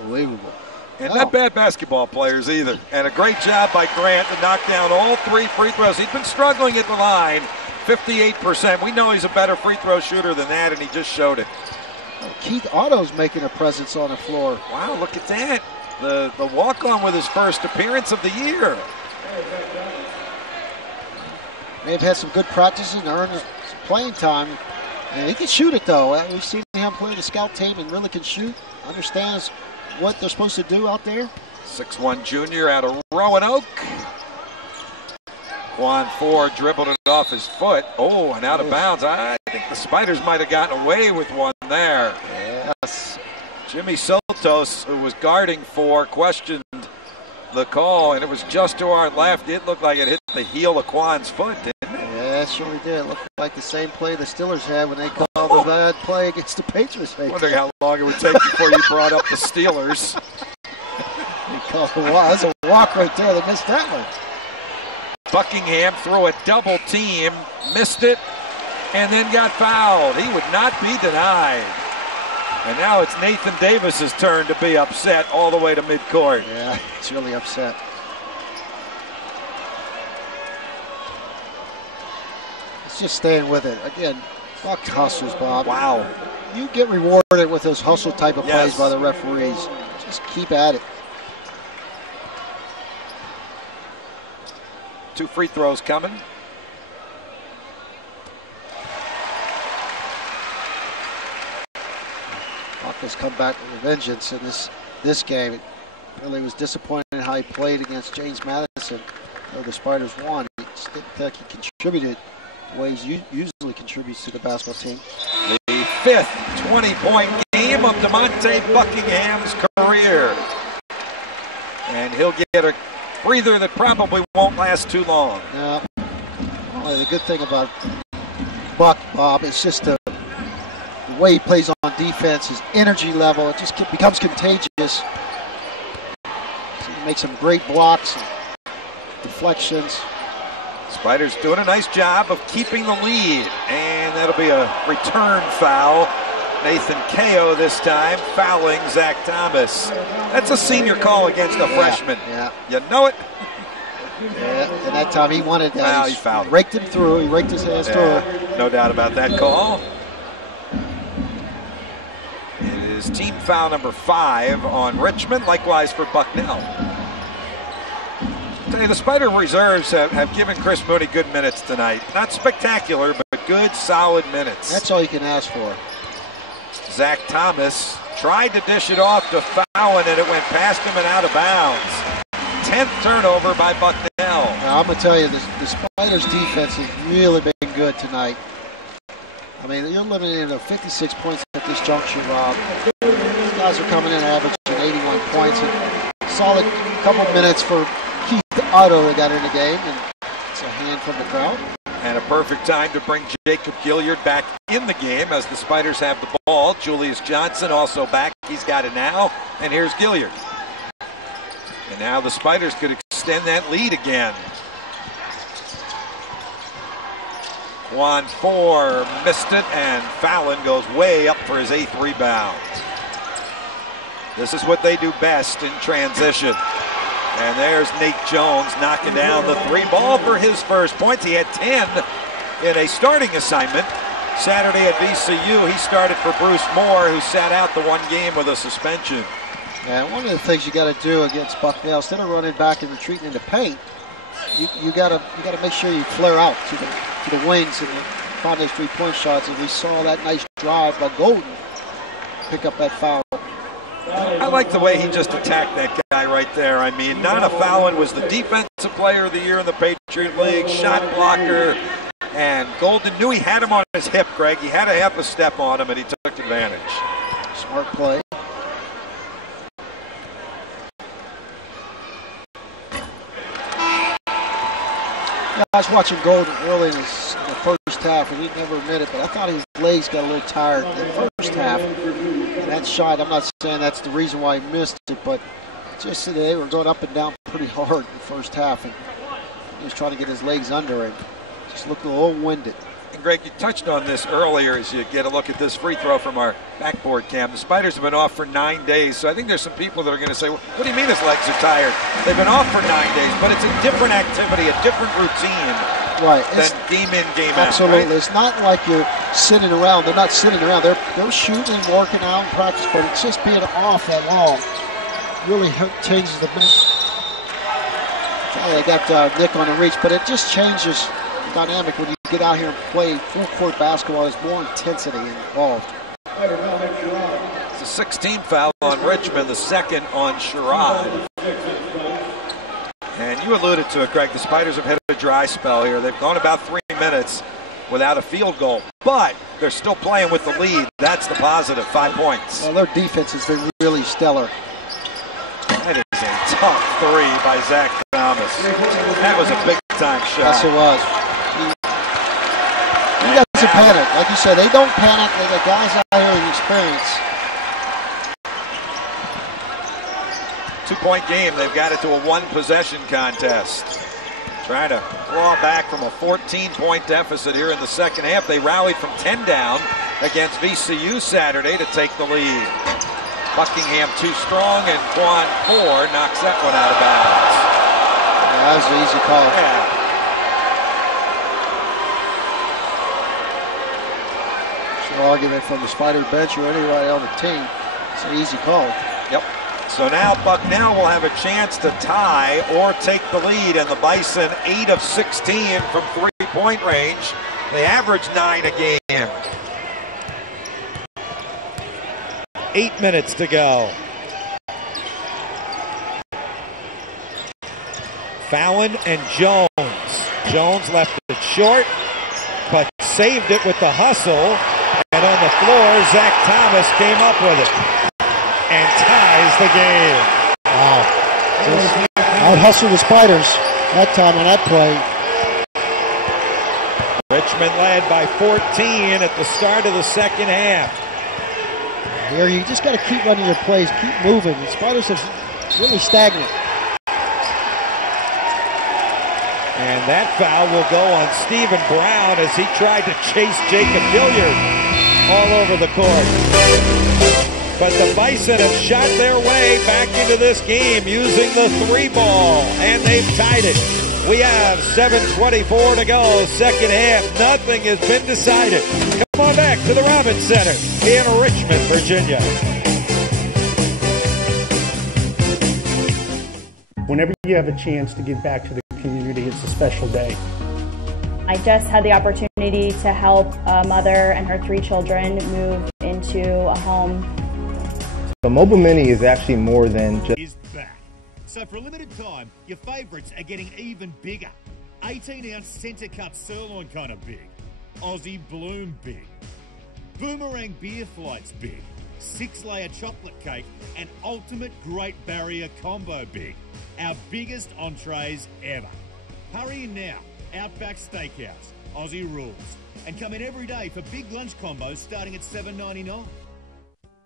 Unbelievable. And not bad basketball players either. And a great job by Grant to knock down all 3 free throws. He's been struggling at the line, 58%. We know he's a better free throw shooter than that, and he just showed it. Keith Otto's making a presence on the floor. Wow, look at that. The walk-on with his first appearance of the year. They've had some good practices and earned some playing time. And he can shoot it, though. We've seen him play the scout team and really can shoot. Understands what they're supposed to do out there. 6'1" junior out of Roanoke. Quan Ford dribbled it off his foot. Oh, and out of bounds. I think the Spiders might have gotten away with one there. Yes. Jimmy Sotos, who was guarding for, questioned the call, and it was just to our left. It looked like it hit the heel of Quan's foot, didn't it? Yeah, it surely did. It looked like the same play the Steelers had when they called the bad play against the Patriots. Wondering how long it would take before you brought up the Steelers. They called the walk. That's a walk right there. They missed that one. Buckingham threw a double team, missed it, and then got fouled. He would not be denied. And now it's Nathan Davis's turn to be upset all the way to midcourt. Yeah, he's really upset. It's just staying with it. Again, fuck hustlers, Bob. Wow. You get rewarded with those hustle type of plays by the referees. Just keep at it. 2 free throws coming. Bucknell's come back with a vengeance in this game. It really was disappointing how he played against James Madison. Though the Spiders won, he didn't think he contributed the way he usually contributes to the basketball team. The 5th 20-point game of DeMonte Buckingham's career. And he'll get a breather that probably won't last too long. Yeah. Well, the good thing about Buck, Bob, is just the way he plays on defense, his energy level, it just becomes contagious. So he makes some great blocks and deflections. Spiders doing a nice job of keeping the lead, and that'll be a return foul. Nathan Kao this time fouling Zach Thomas. That's a senior call against a freshman. Yeah. You know it. Yeah, and that time he wanted that. Well, he fouled. Raked him through. He raked his hands through. No doubt about that call. It is team foul number 5 on Richmond, likewise for Bucknell. I'll tell you, the Spider reserves have given Chris Mooney good minutes tonight. Not spectacular, but good, solid minutes. That's all you can ask for. Zach Thomas tried to dish it off to Fallon, and it went past him and out of bounds. 10th turnover by Bucknell. Now, I'm going to tell you, the Spiders' defense has really been good tonight. I mean, you're limited to 56 points at this juncture, Rob. These guys are coming in averaging 81 points. And solid couple minutes for Keith Otto that got in the game, and it's a hand from the crowd. And a perfect time to bring Jacob Gilliard back in the game as the Spiders have the ball. Julius Johnson also back. He's got it now. And here's Gilliard. And now the Spiders could extend that lead again. Juan Four missed it, and Fallon goes way up for his 8th rebound. This is what they do best in transition. And there's Nate Jones knocking down the 3 ball for his first points. He had 10 in a starting assignment Saturday at VCU. He started for Bruce Moore, who sat out the 1 game with a suspension. And one of the things you got to do against Bucknell, instead of running back and retreating into paint, you got to make sure you flare out to the wings and find those 3-point shots. And we saw that nice drive by Golden pick up that foul. I like the way he just attacked that guy right there. I mean, Nana Fallon was the defensive player of the year in the Patriot League, shot blocker, and Golden knew he had him on his hip, Greg. He had a half a step on him, and he took advantage. Smart play. Yeah, I was watching Golden early in the first half, and he never admitted it, but I thought his legs got a little tired in the first half. And that shot, I'm not saying that's the reason why he missed it, but just they were going up and down pretty hard in the first half, and he was trying to get his legs under him. Just looked a little winded. And Greg, you touched on this earlier as you get a look at this free throw from our backboard cam. The Spiders have been off for 9 days, so I think there's some people that are going to say, well, what do you mean his legs are tired? They've been off for 9 days, but it's a different activity, a different routine. Right. Than game in, game out. Absolutely. Right? It's not like you're sitting around. They're not sitting around. They're shooting and working out in practice, but it's just being off that long really changes the they got Nick on the reach, but it just changes the dynamic when you get out here and play full-court basketball. There's more intensity involved. It's a 16th foul on Richmond, the 2nd on Sherrod. And you alluded to it, Greg. The Spiders have hit a dry spell here. They've gone about 3 minutes without a field goal, but they're still playing with the lead. That's the positive, 5 points. Well, their defense has been really stellar. That is a tough 3 by Zach Thomas. That was a big-time shot. Yes, it was. He doesn't panic. Like you said, they don't panic. They got guys out here with experience. 2-point game. They've got it to a 1-possession contest. Trying to claw back from a 14-point deficit here in the second half. They rallied from 10 down against VCU Saturday to take the lead. Buckingham too strong, and Quan Four knocks that one out of bounds. Yeah, that was an easy call. Yeah. No argument from the Spider bench or anybody on the team. It's an easy call. Yep. So now Bucknell will have a chance to tie or take the lead, and the Bison 8 of 16 from 3-point range. They average 9 a game. 8 minutes to go. Fallon and Jones. Jones left it short, but saved it with the hustle. And on the floor, Zach Thomas came up with it and ties the game. Wow. Out hustle the Spiders that time on that play. Richmond led by 14 at the start of the second half. Here, you just got to keep running your plays, keep moving. The Spiders are really stagnant. And that foul will go on Stephen Brown as he tried to chase Jacob Gilliard all over the court. But the Bison have shot their way back into this game using the 3-ball, and they've tied it. We have 7:24 to go, second half. Nothing has been decided. Come on back to the Robins Center in Richmond, Virginia. Whenever you have a chance to give back to the community, it's a special day. I just had the opportunity to help a mother and her 3 children move into a home. The Mobile Mini is actually more than just... Is back. So for a limited time, your favourites are getting even bigger. 18-ounce centre cut sirloin kind of big. Aussie Bloom big. Boomerang beer flights big. 6-layer chocolate cake and ultimate Great Barrier combo big. Our biggest entrees ever. Hurry in now. Outback Steakhouse. Aussie rules. And come in every day for big lunch combos starting at $7.99.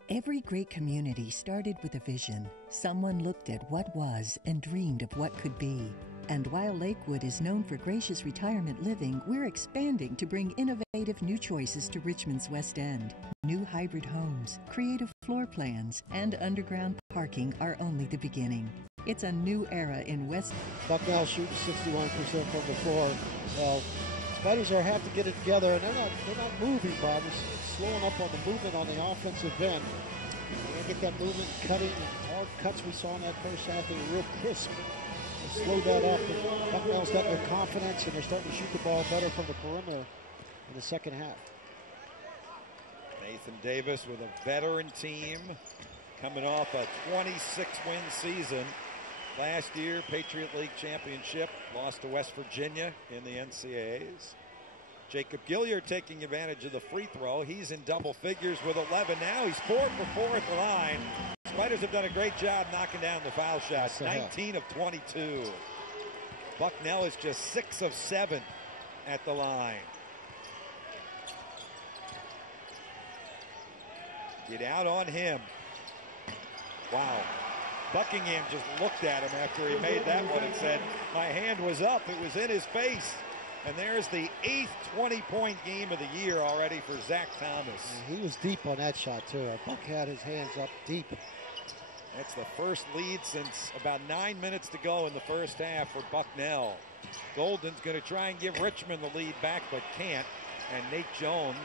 Every great community started with a vision. Someone looked at what was and dreamed of what could be. And while Lakewood is known for gracious retirement living, we're expanding to bring innovative new choices to Richmond's West End. New hybrid homes, creative floor plans, and underground parking are only the beginning. It's a new era in West. Bucknell shooting 61% from the floor. Well, Spiders are have to get it together, and they're not moving, Bob. It's slowing up on the movement on the offensive end. They get that movement, cutting, hard cuts we saw in that first half. They were real crisp. Slow that up, and Bucknell's got their confidence, and they're starting to shoot the ball better from the perimeter in the second half. Nathan Davis with a veteran team coming off a 26-win season. Last year, Patriot League Championship, lost to West Virginia in the NCAAs. Jacob Gilliard taking advantage of the free throw. He's in double figures with 11 now. He's 4 for 4 at the line. Spiders have done a great job knocking down the foul shots. 19 of 22. Bucknell is just 6 of 7 at the line. Get out on him. Wow. Buckingham just looked at him after he made that one and said, my hand was up. It was in his face. And there's the 8th 20-point game of the year already for Zach Thomas. And he was deep on that shot, too. Buck had his hands up deep. That's the first lead since about 9 minutes to go in the first half for Bucknell. Golden's going to try and give Richmond the lead back, but can't. And Nate Jones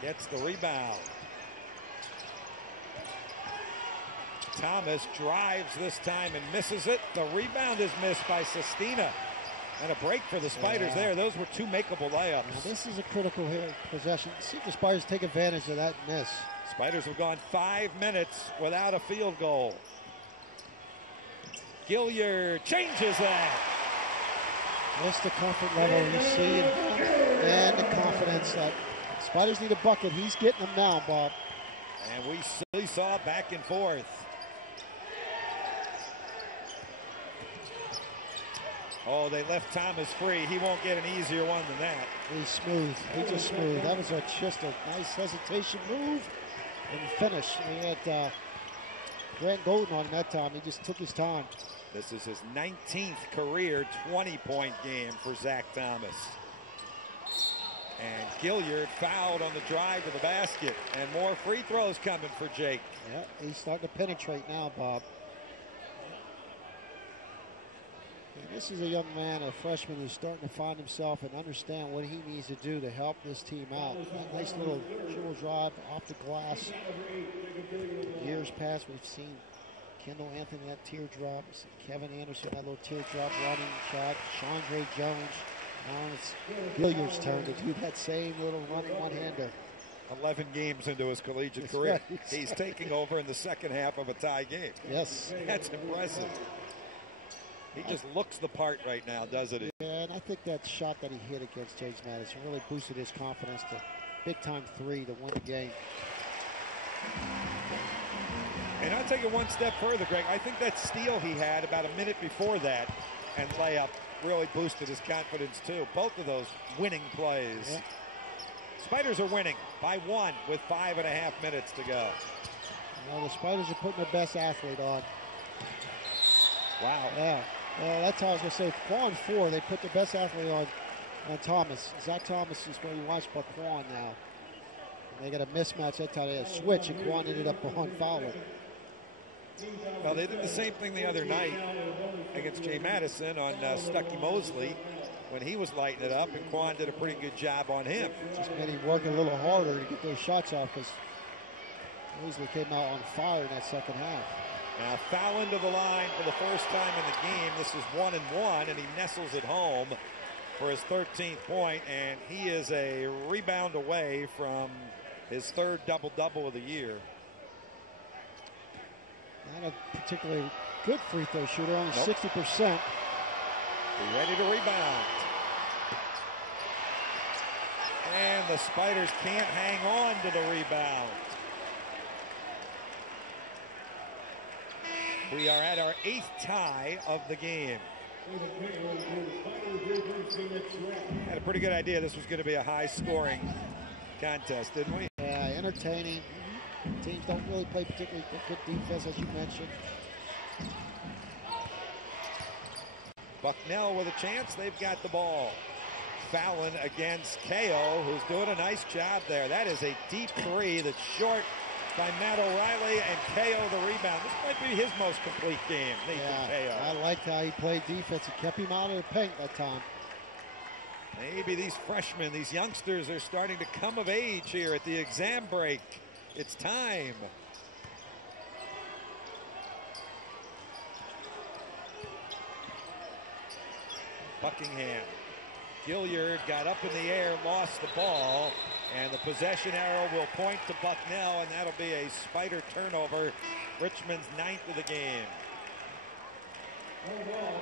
gets the rebound. Thomas drives this time and misses it. The rebound is missed by Sestina. And a break for the Spiders there. Those were 2 makeable layups. Well, this is a critical possession. See if the Spiders take advantage of that miss. Spiders have gone 5 minutes without a field goal. Gilliard changes that. That's the comfort level you see and the confidence that Spiders need a bucket. He's getting them now, Bob. And we saw back and forth. Oh, they left Thomas free. He won't get an easier one than that. He's smooth. He's just smooth. That was just a nice hesitation move and finish. He had Grant Golden on him that time. He just took his time. This is his 19th career 20-point game for Zach Thomas. And Gilliard fouled on the drive to the basket. And more free throws coming for Jake. Yeah, he's starting to penetrate now, Bob. And this is a young man, a freshman, who's starting to find himself and understand what he needs to do to help this team out. That nice little dribble drive off the glass. Years past, we've seen Kendall Anthony, that teardrop. Kevin Anderson, that little teardrop running shot. Chandre Jones. Now it's Gilliard's turn to do that same little running one-hander. 11 games into his collegiate career. He's taking over in the second half of a tie game. Yes. That's impressive. He just looks the part right now, doesn't he? Yeah, and I think that shot that he hit against James Madison really boosted his confidence to big-time 3 to win the game. And I'll take it one step further, Greg. I think that steal he had about a minute before that and layup really boosted his confidence, too. Both of those winning plays. Yeah. Spiders are winning by 1 with 5.5 minutes to go. Well, the Spiders are putting their best athlete on. Wow. Yeah. Well, that's how I was going to say. Quan 4, they put the best athlete on Thomas. Zach Thomas is where you watch by Quan now. And they got a mismatch that time. They had a switch, and Quan ended up on fouling. Well, they did the same thing the other night against Jay Madison on Stucky Mosley when he was lighting it up, and Quan did a pretty good job on him. Just made him work a little harder to get those shots off because Mosley came out on fire in that second half. Now foul into the line for the first time in the game. This is 1-1, and he nestles it home for his 13th point, and he is a rebound away from his 3rd double-double of the year. Not a particularly good free throw shooter, only 60%. Be ready to rebound. and the Spiders can't hang on to the rebound. We are at our 8th tie of the game. Had a pretty good idea this was going to be a high-scoring contest, didn't we? Yeah, entertaining. Teams don't really play particularly good defense, as you mentioned. Bucknell with a chance. They've got the ball. Fallon against KO, who's doing a nice job there. That is a deep three that's short by Matt O'Reilly, and KO the rebound. This might be his most complete game, Nathan KO. I liked how he played defense. He kept him out of the paint that time. Maybe these freshmen, these youngsters are starting to come of age here at the exam break. It's time. Buckingham. Gilliard got up in the air, lost the ball, and the possession arrow will point to Bucknell, and that'll be a Spider turnover, Richmond's 9th of the game.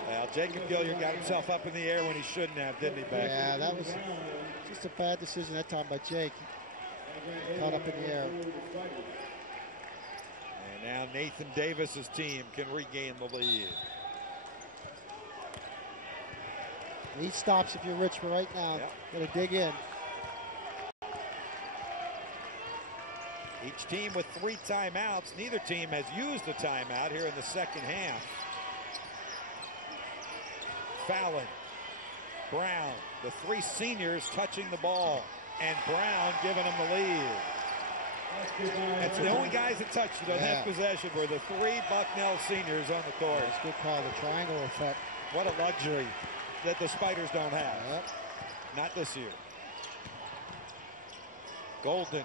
Well, Jacob Gilliard got himself up in the air when he shouldn't have, didn't he, Beck? Yeah, that was just a bad decision that time by Jake. He caught up in the air. And now Nathan Davis's team can regain the lead. Need stops if you're Richmond right now. Yep. Got to dig in. Each team with 3 timeouts. Neither team has used a timeout here in the second half. Fallon, Brown, the 3 seniors touching the ball, and Brown giving them the lead. That's the only guys that touched it on that possession were the 3 Bucknell seniors on the court. That's a good call, the triangle effect. What a luxury that the Spiders don't have. Not this year. Golden.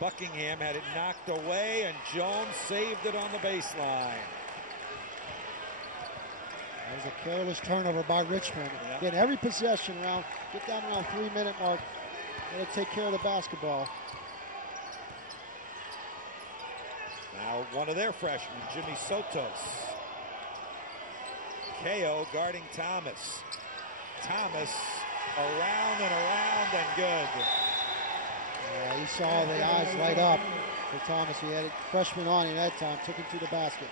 Buckingham had it knocked away, and Jones saved it on the baseline. That was a careless turnover by Richmond. Again, every possession around, get down around 3-minute mark. Got to take care of the basketball. Now one of their freshmen, Jimmy Sotos. KO guarding Thomas. Thomas around and good. Yeah, you saw the eyes light up for Thomas. He had a freshman on him that time, took him to the basket.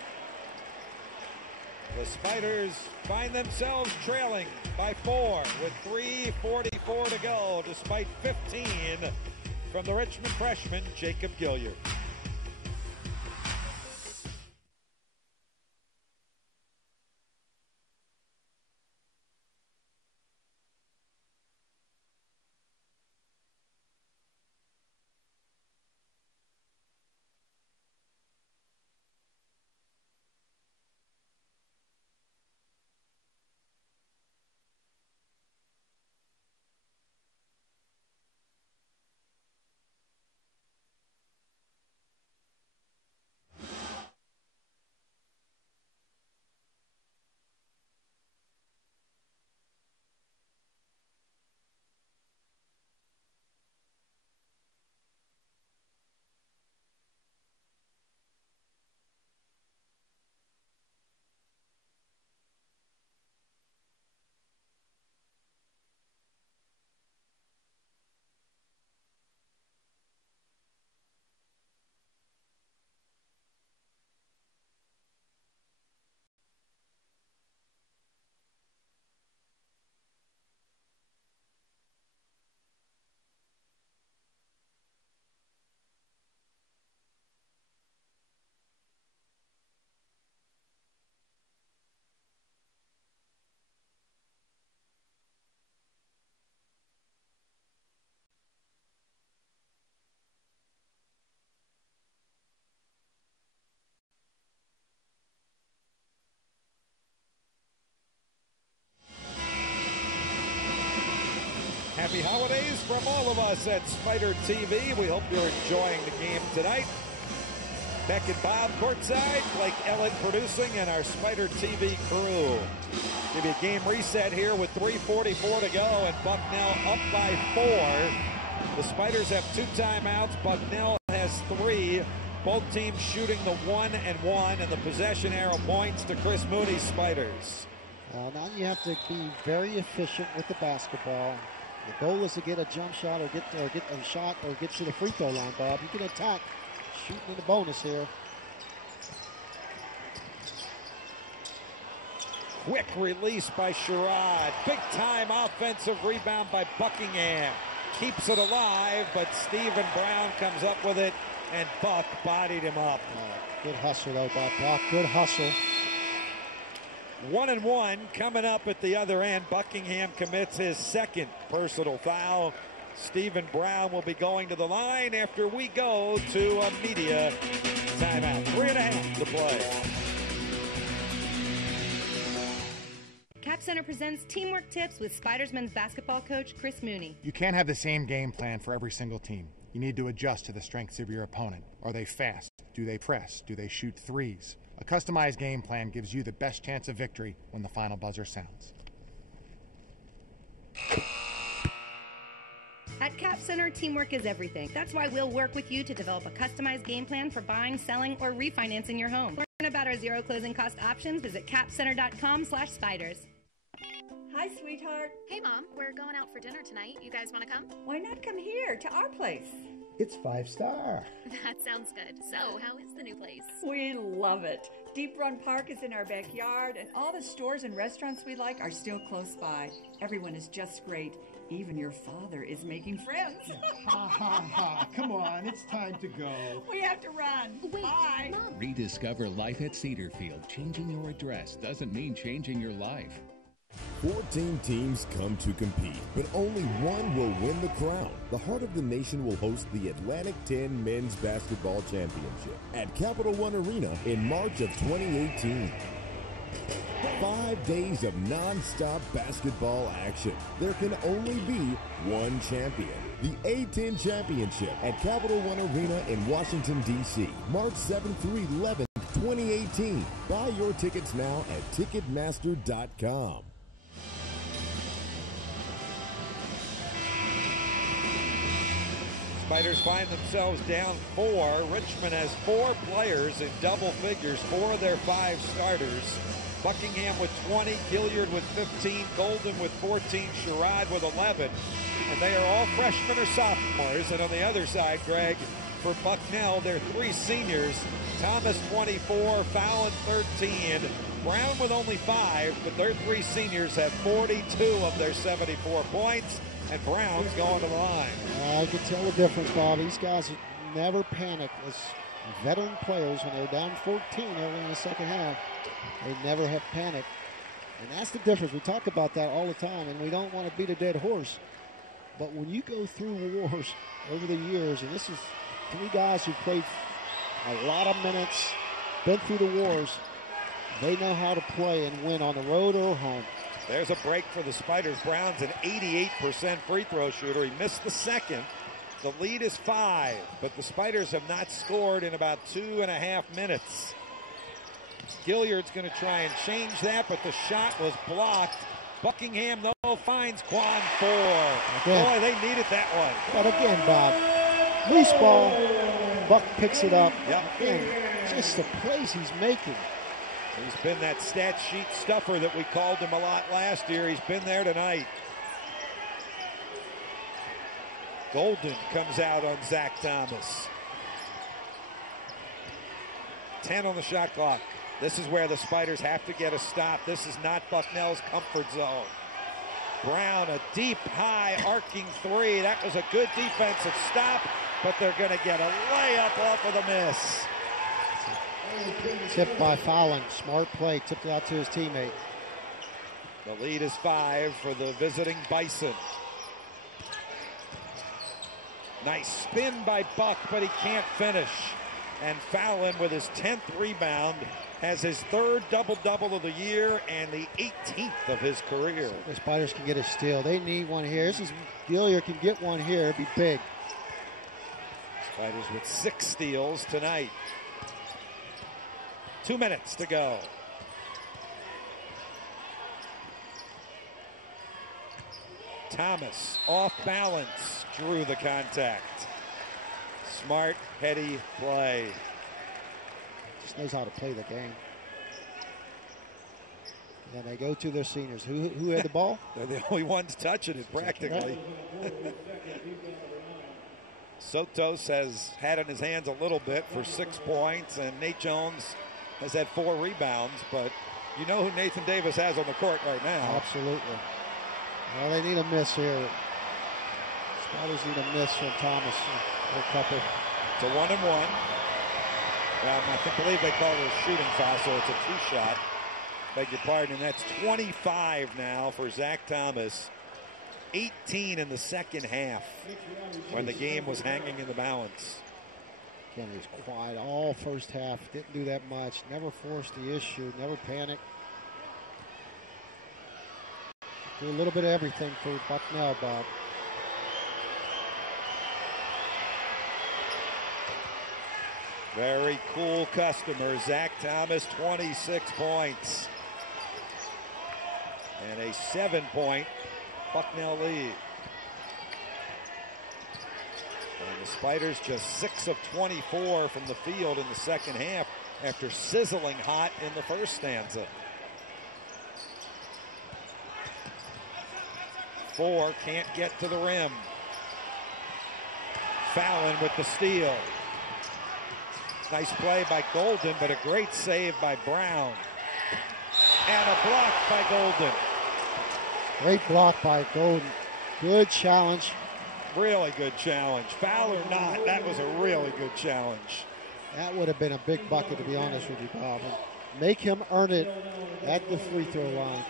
The Spiders find themselves trailing by 4 with 3:44 to go, despite 15 from the Richmond freshman, Jacob Gilliard. Happy holidays from all of us at Spider TV. We hope you're enjoying the game tonight. Beck and Bob courtside, Blake Ellett producing, and our Spider TV crew. Give you a game reset here with 3:44 to go, and Bucknell up by 4. The Spiders have 2 timeouts. Bucknell has 3. Both teams shooting the 1-1, and the possession arrow points to Chris Mooney's Spiders. Now you have to be very efficient with the basketball. The goal is to get a jump shot or get a shot or get to the free throw line, Bob. You can attack shooting in the bonus here. Quick release by Sherrod. Big time offensive rebound by Buckingham. Keeps it alive, but Stephen Brown comes up with it, and Buck bodied him up. Good hustle though, Bob. Good hustle. 1-1 coming up at the other end. Buckingham commits his second personal foul. Stephen Brown will be going to the line after we go to a media timeout. 3.5 to play. Cap Center presents Teamwork Tips with Spiders men's basketball coach Chris Mooney. You can't have the same game plan for every single team. You need to adjust to the strengths of your opponent. Are they fast? Do they press? Do they shoot threes? A customized game plan gives you the best chance of victory when the final buzzer sounds. At Cap Center, teamwork is everything. That's why we'll work with you to develop a customized game plan for buying, selling, or refinancing your home. Learn about our zero closing cost options. Visit capcenter.com/spiders. Hi, sweetheart. Hey, Mom. We're going out for dinner tonight. You guys want to come? Why not come here to our place? It's 5-star. That sounds good. So, how is the new place? We love it. Deep Run Park is in our backyard, and all the stores and restaurants we like are still close by. Everyone is just great. Even your father is making friends. Ha ha ha. Come on, it's time to go. We have to run. Wait, bye. Mom. Rediscover life at Cedarfield. Changing your address doesn't mean changing your life. 14 teams come to compete, but only one will win the crown. The Heart of the Nation will host the Atlantic 10 Men's Basketball Championship at Capital One Arena in March of 2018. 5 days of non-stop basketball action. There can only be one champion. The A-10 Championship at Capital One Arena in Washington, D.C. March 7th through 11th, 2018. Buy your tickets now at Ticketmaster.com. Spiders find themselves down 4. Richmond has 4 players in double figures, 4 of their 5 starters. Buckingham with 20, Gilliard with 15, Golden with 14, Sherrod with 11. And they are all freshmen or sophomores. And on the other side, Greg, for Bucknell, they're 3 seniors. Thomas 24, Fallon 13, Brown with only 5, but their 3 seniors have 42 of their 74 points. And Brown's going to the line. I can tell the difference, Bob. These guys never panic as veteran players when they're down 14 early in the second half. They never have panic. And that's the difference. We talk about that all the time, and we don't want to beat a dead horse. But when you go through wars over the years, and this is 3 guys who played a lot of minutes, been through the wars, they know how to play and win on the road or home. There's a break for the Spiders. Brown's an 88% free throw shooter. He missed the second. The lead is 5, but the Spiders have not scored in about 2.5 minutes. Gilliard's going to try and change that, but the shot was blocked. Buckingham, though, finds Quan 4. Again. Boy, they needed that one. But again, Bob, loose ball, Buck picks it up. Yep. Again, just the plays he's making. He's been that stat sheet stuffer that we called him a lot last year. He's been there tonight. Golden comes out on Zach Thomas. 10 on the shot clock. This is where the Spiders have to get a stop. This is not Bucknell's comfort zone. Brown, a deep, high, arcing 3. That was a good defensive stop, but they're going to get a layup off of the miss. Tipped by Fallon. Smart play. Tipped it out to his teammate. The lead is 5 for the visiting Bison. Nice spin by Buck, but he can't finish. And Fallon, with his 10th rebound, has his 3rd double-double of the year and the 18th of his career. So the Spiders can get a steal. They need one here. This is Gilliard can get one here. It'd be big. Spiders with 6 steals tonight. 2 minutes to go. Thomas off balance, drew the contact. Smart, heady play. Just knows how to play the game. And they go to their seniors. Who had the ball? They're the only ones touching it practically. Sotos has had in his hands a little bit for 6 points, and Nate Jones has had 4 rebounds, but you know who Nathan Davis has on the court right now. Absolutely. Well, they need a miss here. Spiders need a miss from Thomas. A couple. It's a 1-and-1. I believe they call it a shooting foul, so it's a 2-shot. Beg your pardon, and that's 25 now for Zach Thomas. 18 in the second half when the game was hanging in the balance. Again, he was quiet all first half. Didn't do that much. Never forced the issue. Never panicked. Do a little bit of everything for Bucknell, Bob. Very cool customer. Zach Thomas, 26 points. And a 7-point Bucknell lead. And the Spiders just 6 of 24 from the field in the second half after sizzling hot in the first stanza. 4 can't get to the rim. Fallon with the steal. Nice play by Golden, but a great save by Brown. And a block by Golden. Great block by Golden. Good challenge. Really good challenge. Foul or not, that was a really good challenge. That would have been a big bucket, to be honest with you, Bob. And make him earn it at the free throw line.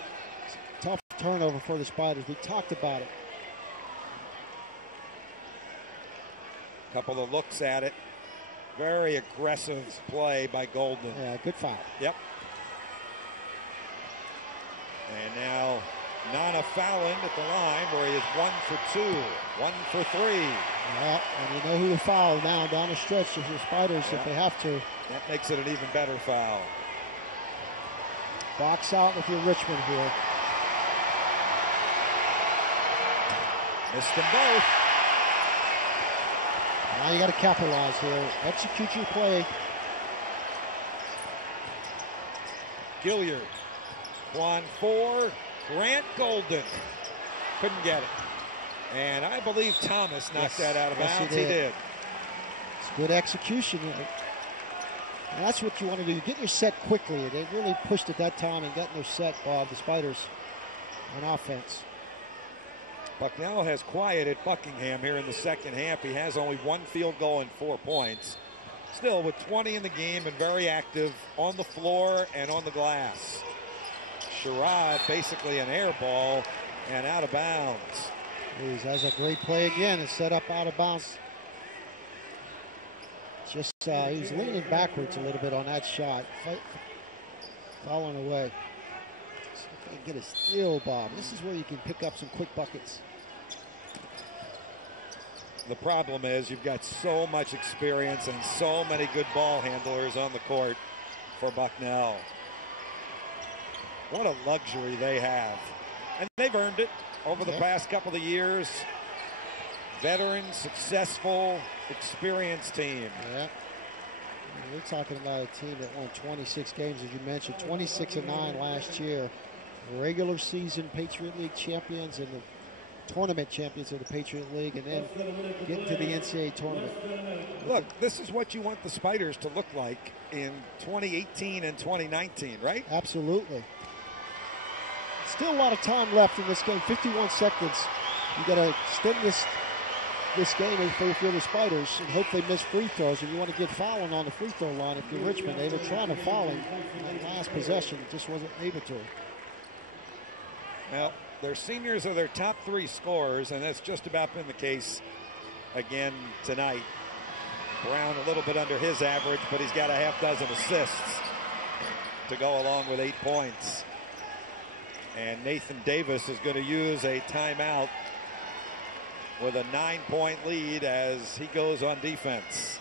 Tough turnover for the Spiders. We talked about it. Couple of looks at it. Very aggressive play by Golden. Yeah, good foul. Yep. And now Nana Fallon at the line where he is 1 for 2, 1 for 3. Yeah, and you know who to foul now down the stretch of the Spiders if they have to. That makes it an even better foul. Box out with your Richmond here. Missed them both. Now you got to capitalize here. Execute your play. Gilliard. Quan 4. Grant Golden. Couldn't get it. And I believe Thomas knocked that out of bounds. He did. It's good execution. And that's what you want to do. You get your set quickly. They really pushed it that time and got in their set, Bob, the Spiders, on offense. Bucknell has quieted Buckingham here in the second half. He has only 1 field goal and 4 points. Still with 20 in the game and very active on the floor and on the glass. Sherrod basically an air ball and out of bounds. That's a great play again. It's set up out of bounds. Just he's leaning backwards a little bit on that shot. Falling away. So if they get a steal, Bob. This is where you can pick up some quick buckets. The problem is you've got so much experience and so many good ball handlers on the court for Bucknell. What a luxury they have. And they've earned it over the past couple of years. Veteran, successful, experienced team. Yeah. We're talking about a team that won 26 games, as you mentioned, 26-9 last year. Regular season Patriot League champions and the tournament champions of the Patriot League, and then getting to the NCAA tournament. Look, this is what you want the Spiders to look like in 2018 and 2019, right? Absolutely. Still a lot of time left in this game, 51 seconds. You got to extend this game if you're the Spiders and hope they miss free throws. And you want to get fouling on the free throw line if you're Richmond. They were trying to foul him on that last possession, just wasn't able to. Well, their seniors are their top 3 scorers, and that's just about been the case again tonight. Brown a little bit under his average, but he's got a half dozen assists to go along with 8 points. And Nathan Davis is going to use a timeout with a 9-point lead as he goes on defense.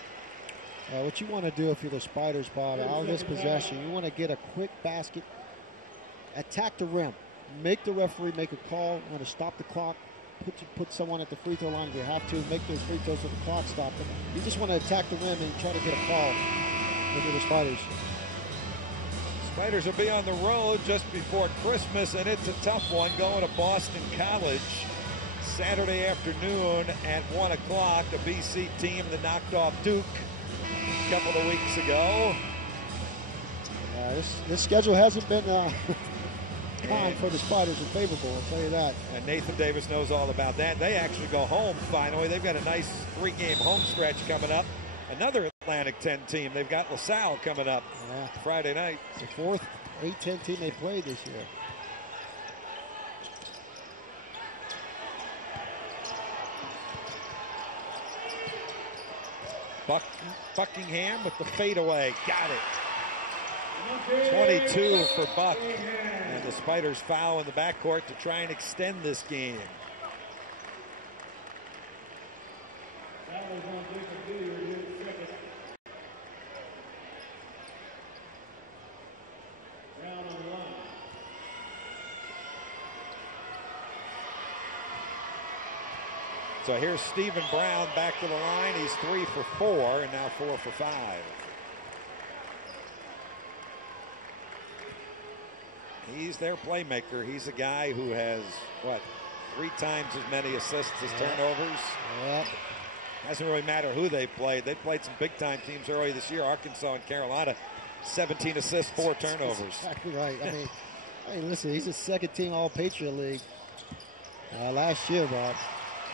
What you want to do if you're the Spiders, Bob, out of this possession, you want to get a quick basket, attack the rim, make the referee make a call, you want to stop the clock, put someone at the free throw line if you have to, make those free throws so the clock stops. You just want to attack the rim and try to get a call if you're the Spiders. Spiders will be on the road just before Christmas, and it's a tough one going to Boston College Saturday afternoon at 1 o'clock. A BC team that knocked off Duke a couple of weeks ago. This schedule hasn't been kind for the Spiders and favorable, I'll tell you that. And Nathan Davis knows all about that. They actually go home finally. They've got a nice 3-game home stretch coming up. Another Atlantic 10 team. They've got LaSalle coming up Friday night. It's the fourth 8-10 team they played this year. Buckingham with the fadeaway. Got it. 22 for Buck. And the Spiders foul in the backcourt to try and extend this game. So here's Stephen Brown back to the line. He's 3 for 4 and now 4 for 5. He's their playmaker. He's a guy who has, 3 times as many assists as turnovers. Yep. Doesn't really matter who they played. They played some big-time teams early this year, Arkansas and Carolina. 17 assists, 4 turnovers. That's exactly right. I mean, listen, he's a second-team All-Patriot League last year, Bob.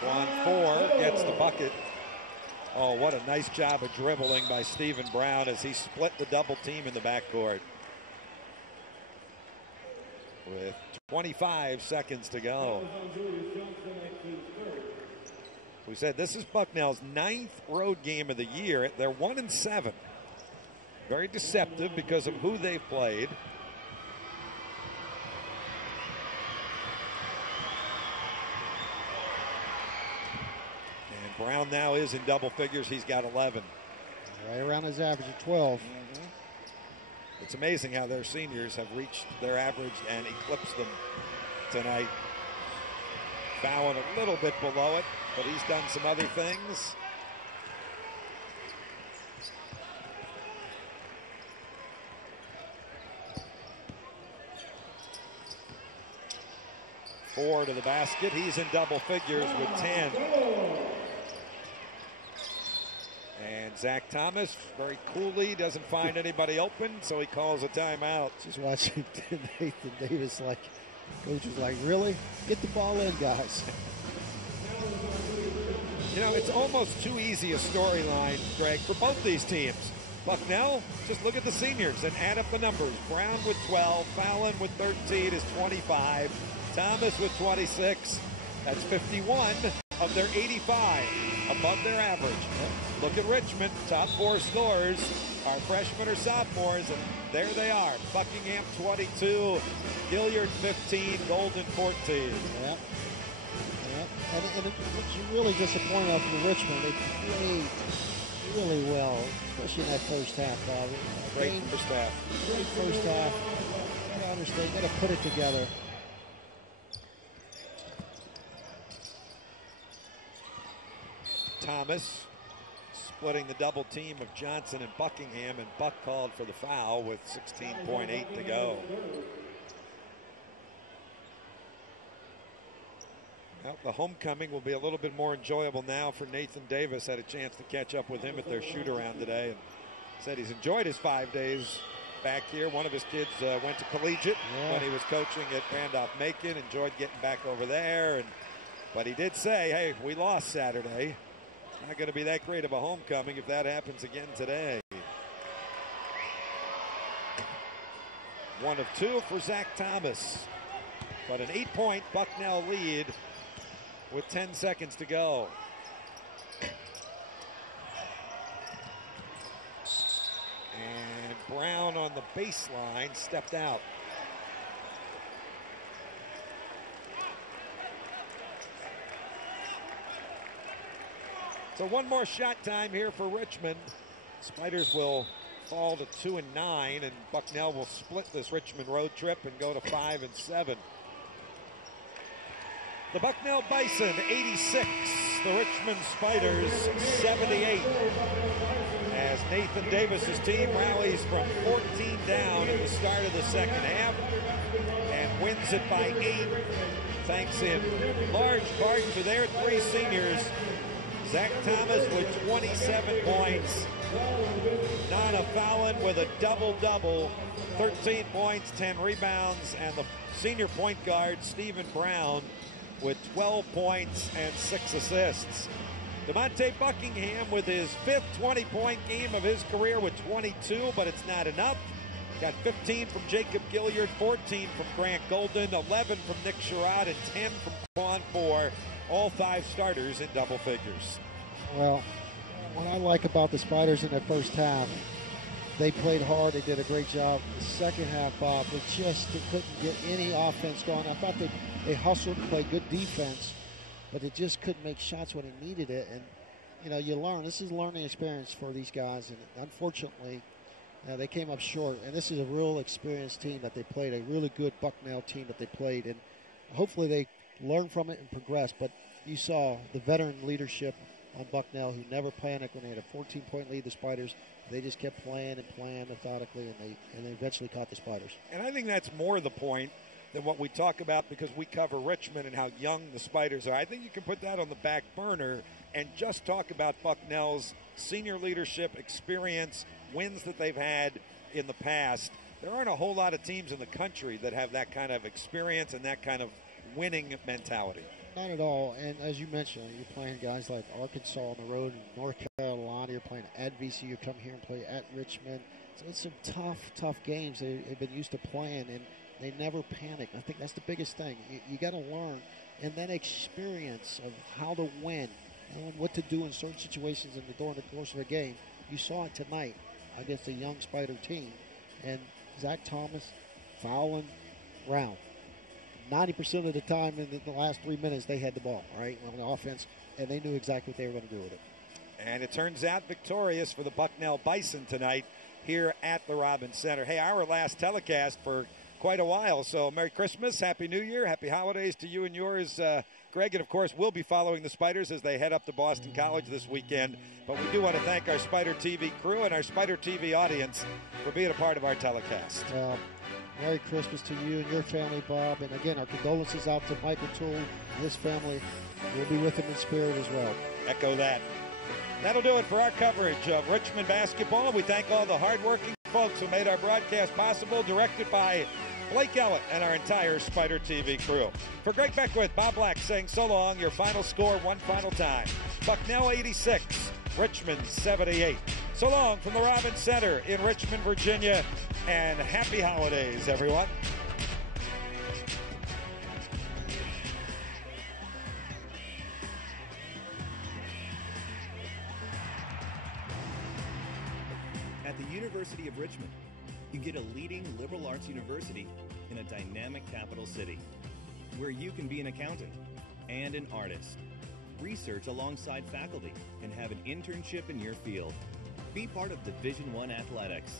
Juan Four gets the bucket. Oh, what a nice job of dribbling by Stephen Brown as he split the double team in the backcourt. With 25 seconds to go. We said this is Bucknell's 9th road game of the year. They're 1-7. Very deceptive because of who they've played. And Brown now is in double figures. He's got 11. Right around his average of 12. It's amazing how their seniors have reached their average and eclipsed them tonight. Fouling a little bit below it, but he's done some other things. Four to the basket. He's in double figures with 10. And Zach Thomas, very coolly, doesn't find anybody open, so he calls a timeout. Just watching Nathan Davis, coach was like, really? Get the ball in, guys. You know, it's almost too easy a storyline, Greg, for both these teams. Bucknell, just look at the seniors and add up the numbers. Brown with 12, Fallon with 13 is 25, Thomas with 26. That's 51 of their 85, above their average. Look at Richmond, top 4 scorers are freshmen or sophomores, and there they are. Buckingham 22, Gilliard 15, Golden 14. Yep. And what's really disappointing up in Richmond, they played really well, especially in that first half, Bob. Great first half. Great first half. You gotta understand, you gotta put it together. Thomas splitting the double team of Johnson and Buckingham, and Buck called for the foul with 16.8 to go. Well, the homecoming will be a little bit more enjoyable now for Nathan Davis. Had a chance to catch up with him at their shoot-around today and said he's enjoyed his 5 days back here. One of his kids went to collegiate when he was coaching at Randolph-Macon, enjoyed getting back over there. But he did say, hey, we lost Saturday. Not going to be that great of a homecoming if that happens again today. 1 of 2 for Zach Thomas. But an 8-point Bucknell lead with 10 seconds to go. And Brown on the baseline stepped out. So one more shot time here for Richmond. Spiders will fall to 2-9, and Bucknell will split this Richmond road trip and go to 5-7. The Bucknell Bison 86, the Richmond Spiders 78. As Nathan Davis's team rallies from 14 down at the start of the second half and wins it by 8, thanks in large part to their 3 seniors. Zach Thomas with 27 points. Nana Fallon with a double-double, 13 points, 10 rebounds, and the senior point guard, Stephen Brown, with 12 points and 6 assists. DeMonte Buckingham with his 5th 20-point game of his career with 22, but it's not enough. Got 15 from Jacob Gilliard, 14 from Grant Golden, 11 from Nick Sherrod, and 10 from Quan Four. All 5 starters in double figures. Well, what I like about the Spiders in the first half, they played hard. They did a great job. The second half, Bob, they couldn't get any offense going. I thought they hustled and played good defense, but they just couldn't make shots when they needed it. And, you know, you learn. This is a learning experience for these guys. And unfortunately, they came up short. And this is a real experienced team that they played, a really good Bucknell team that they played. And hopefully they learn from it and progress. But you saw the veteran leadership on Bucknell, who never panicked when they had a 14-point lead. The Spiders, they just kept playing and playing methodically, and they eventually caught the Spiders. And I think that's more the point than what we talk about because we cover Richmond and how young the Spiders are. I think you can put that on the back burner and just talk about Bucknell's senior leadership, experience, wins that they've had in the past. There aren't a whole lot of teams in the country that have that kind of experience and that kind of winning mentality. Not at all. And as you mentioned, you're playing guys like Arkansas on the road, in North Carolina. You're playing at VCU. You come here and play at Richmond. So it's some tough games they've been used to playing, and they never panic. I think that's the biggest thing. You got to learn, and then experience of how to win and what to do in certain situations during the course of a game. You saw it tonight against a young Spider team, and Zach Thomas, Fallon, Brown. 90% of the time in the last 3 minutes, they had the ball, right, on the offense, and they knew exactly what they were going to do with it. And it turns out victorious for the Bucknell Bison tonight here at the Robins Center. Hey, our last telecast for quite a while, so Merry Christmas, Happy New Year, Happy Holidays to you and yours, Greg. And, of course, we'll be following the Spiders as they head up to Boston College this weekend. But we do want to thank our Spider TV crew and our Spider TV audience for being a part of our telecast. Merry Christmas to you and your family, Bob. And, again, our condolences out to Michael Toole and his family. We'll be with him in spirit as well. Echo that. That'll do it for our coverage of Richmond basketball. We thank all the hardworking folks who made our broadcast possible, directed by Blake Ellett and our entire Spider TV crew. For Greg Beckwith, Bob Black saying so long. Your final score one final time. Bucknell 86, Richmond 78. So long from the Robins Center in Richmond, Virginia, and happy holidays, everyone. At the University of Richmond, you get a leading liberal arts university in a dynamic capital city, where you can be an accountant and an artist, research alongside faculty, and have an internship in your field. Be part of Division I athletics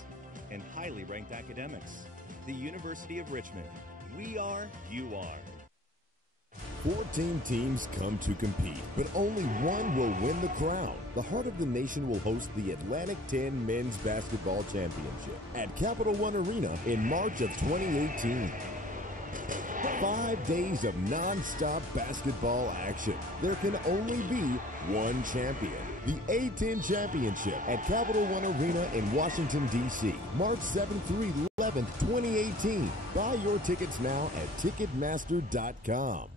and highly ranked academics. The University of Richmond. We are, you are. 14 teams come to compete, but only one will win the crown. The Heart of the Nation will host the Atlantic 10 Men's Basketball Championship at Capital One Arena in March of 2018. 5 days of non-stop basketball action. There can only be one champion. The A-10 Championship at Capital One Arena in Washington, D.C. March 7th through 11th, 2018. Buy your tickets now at Ticketmaster.com.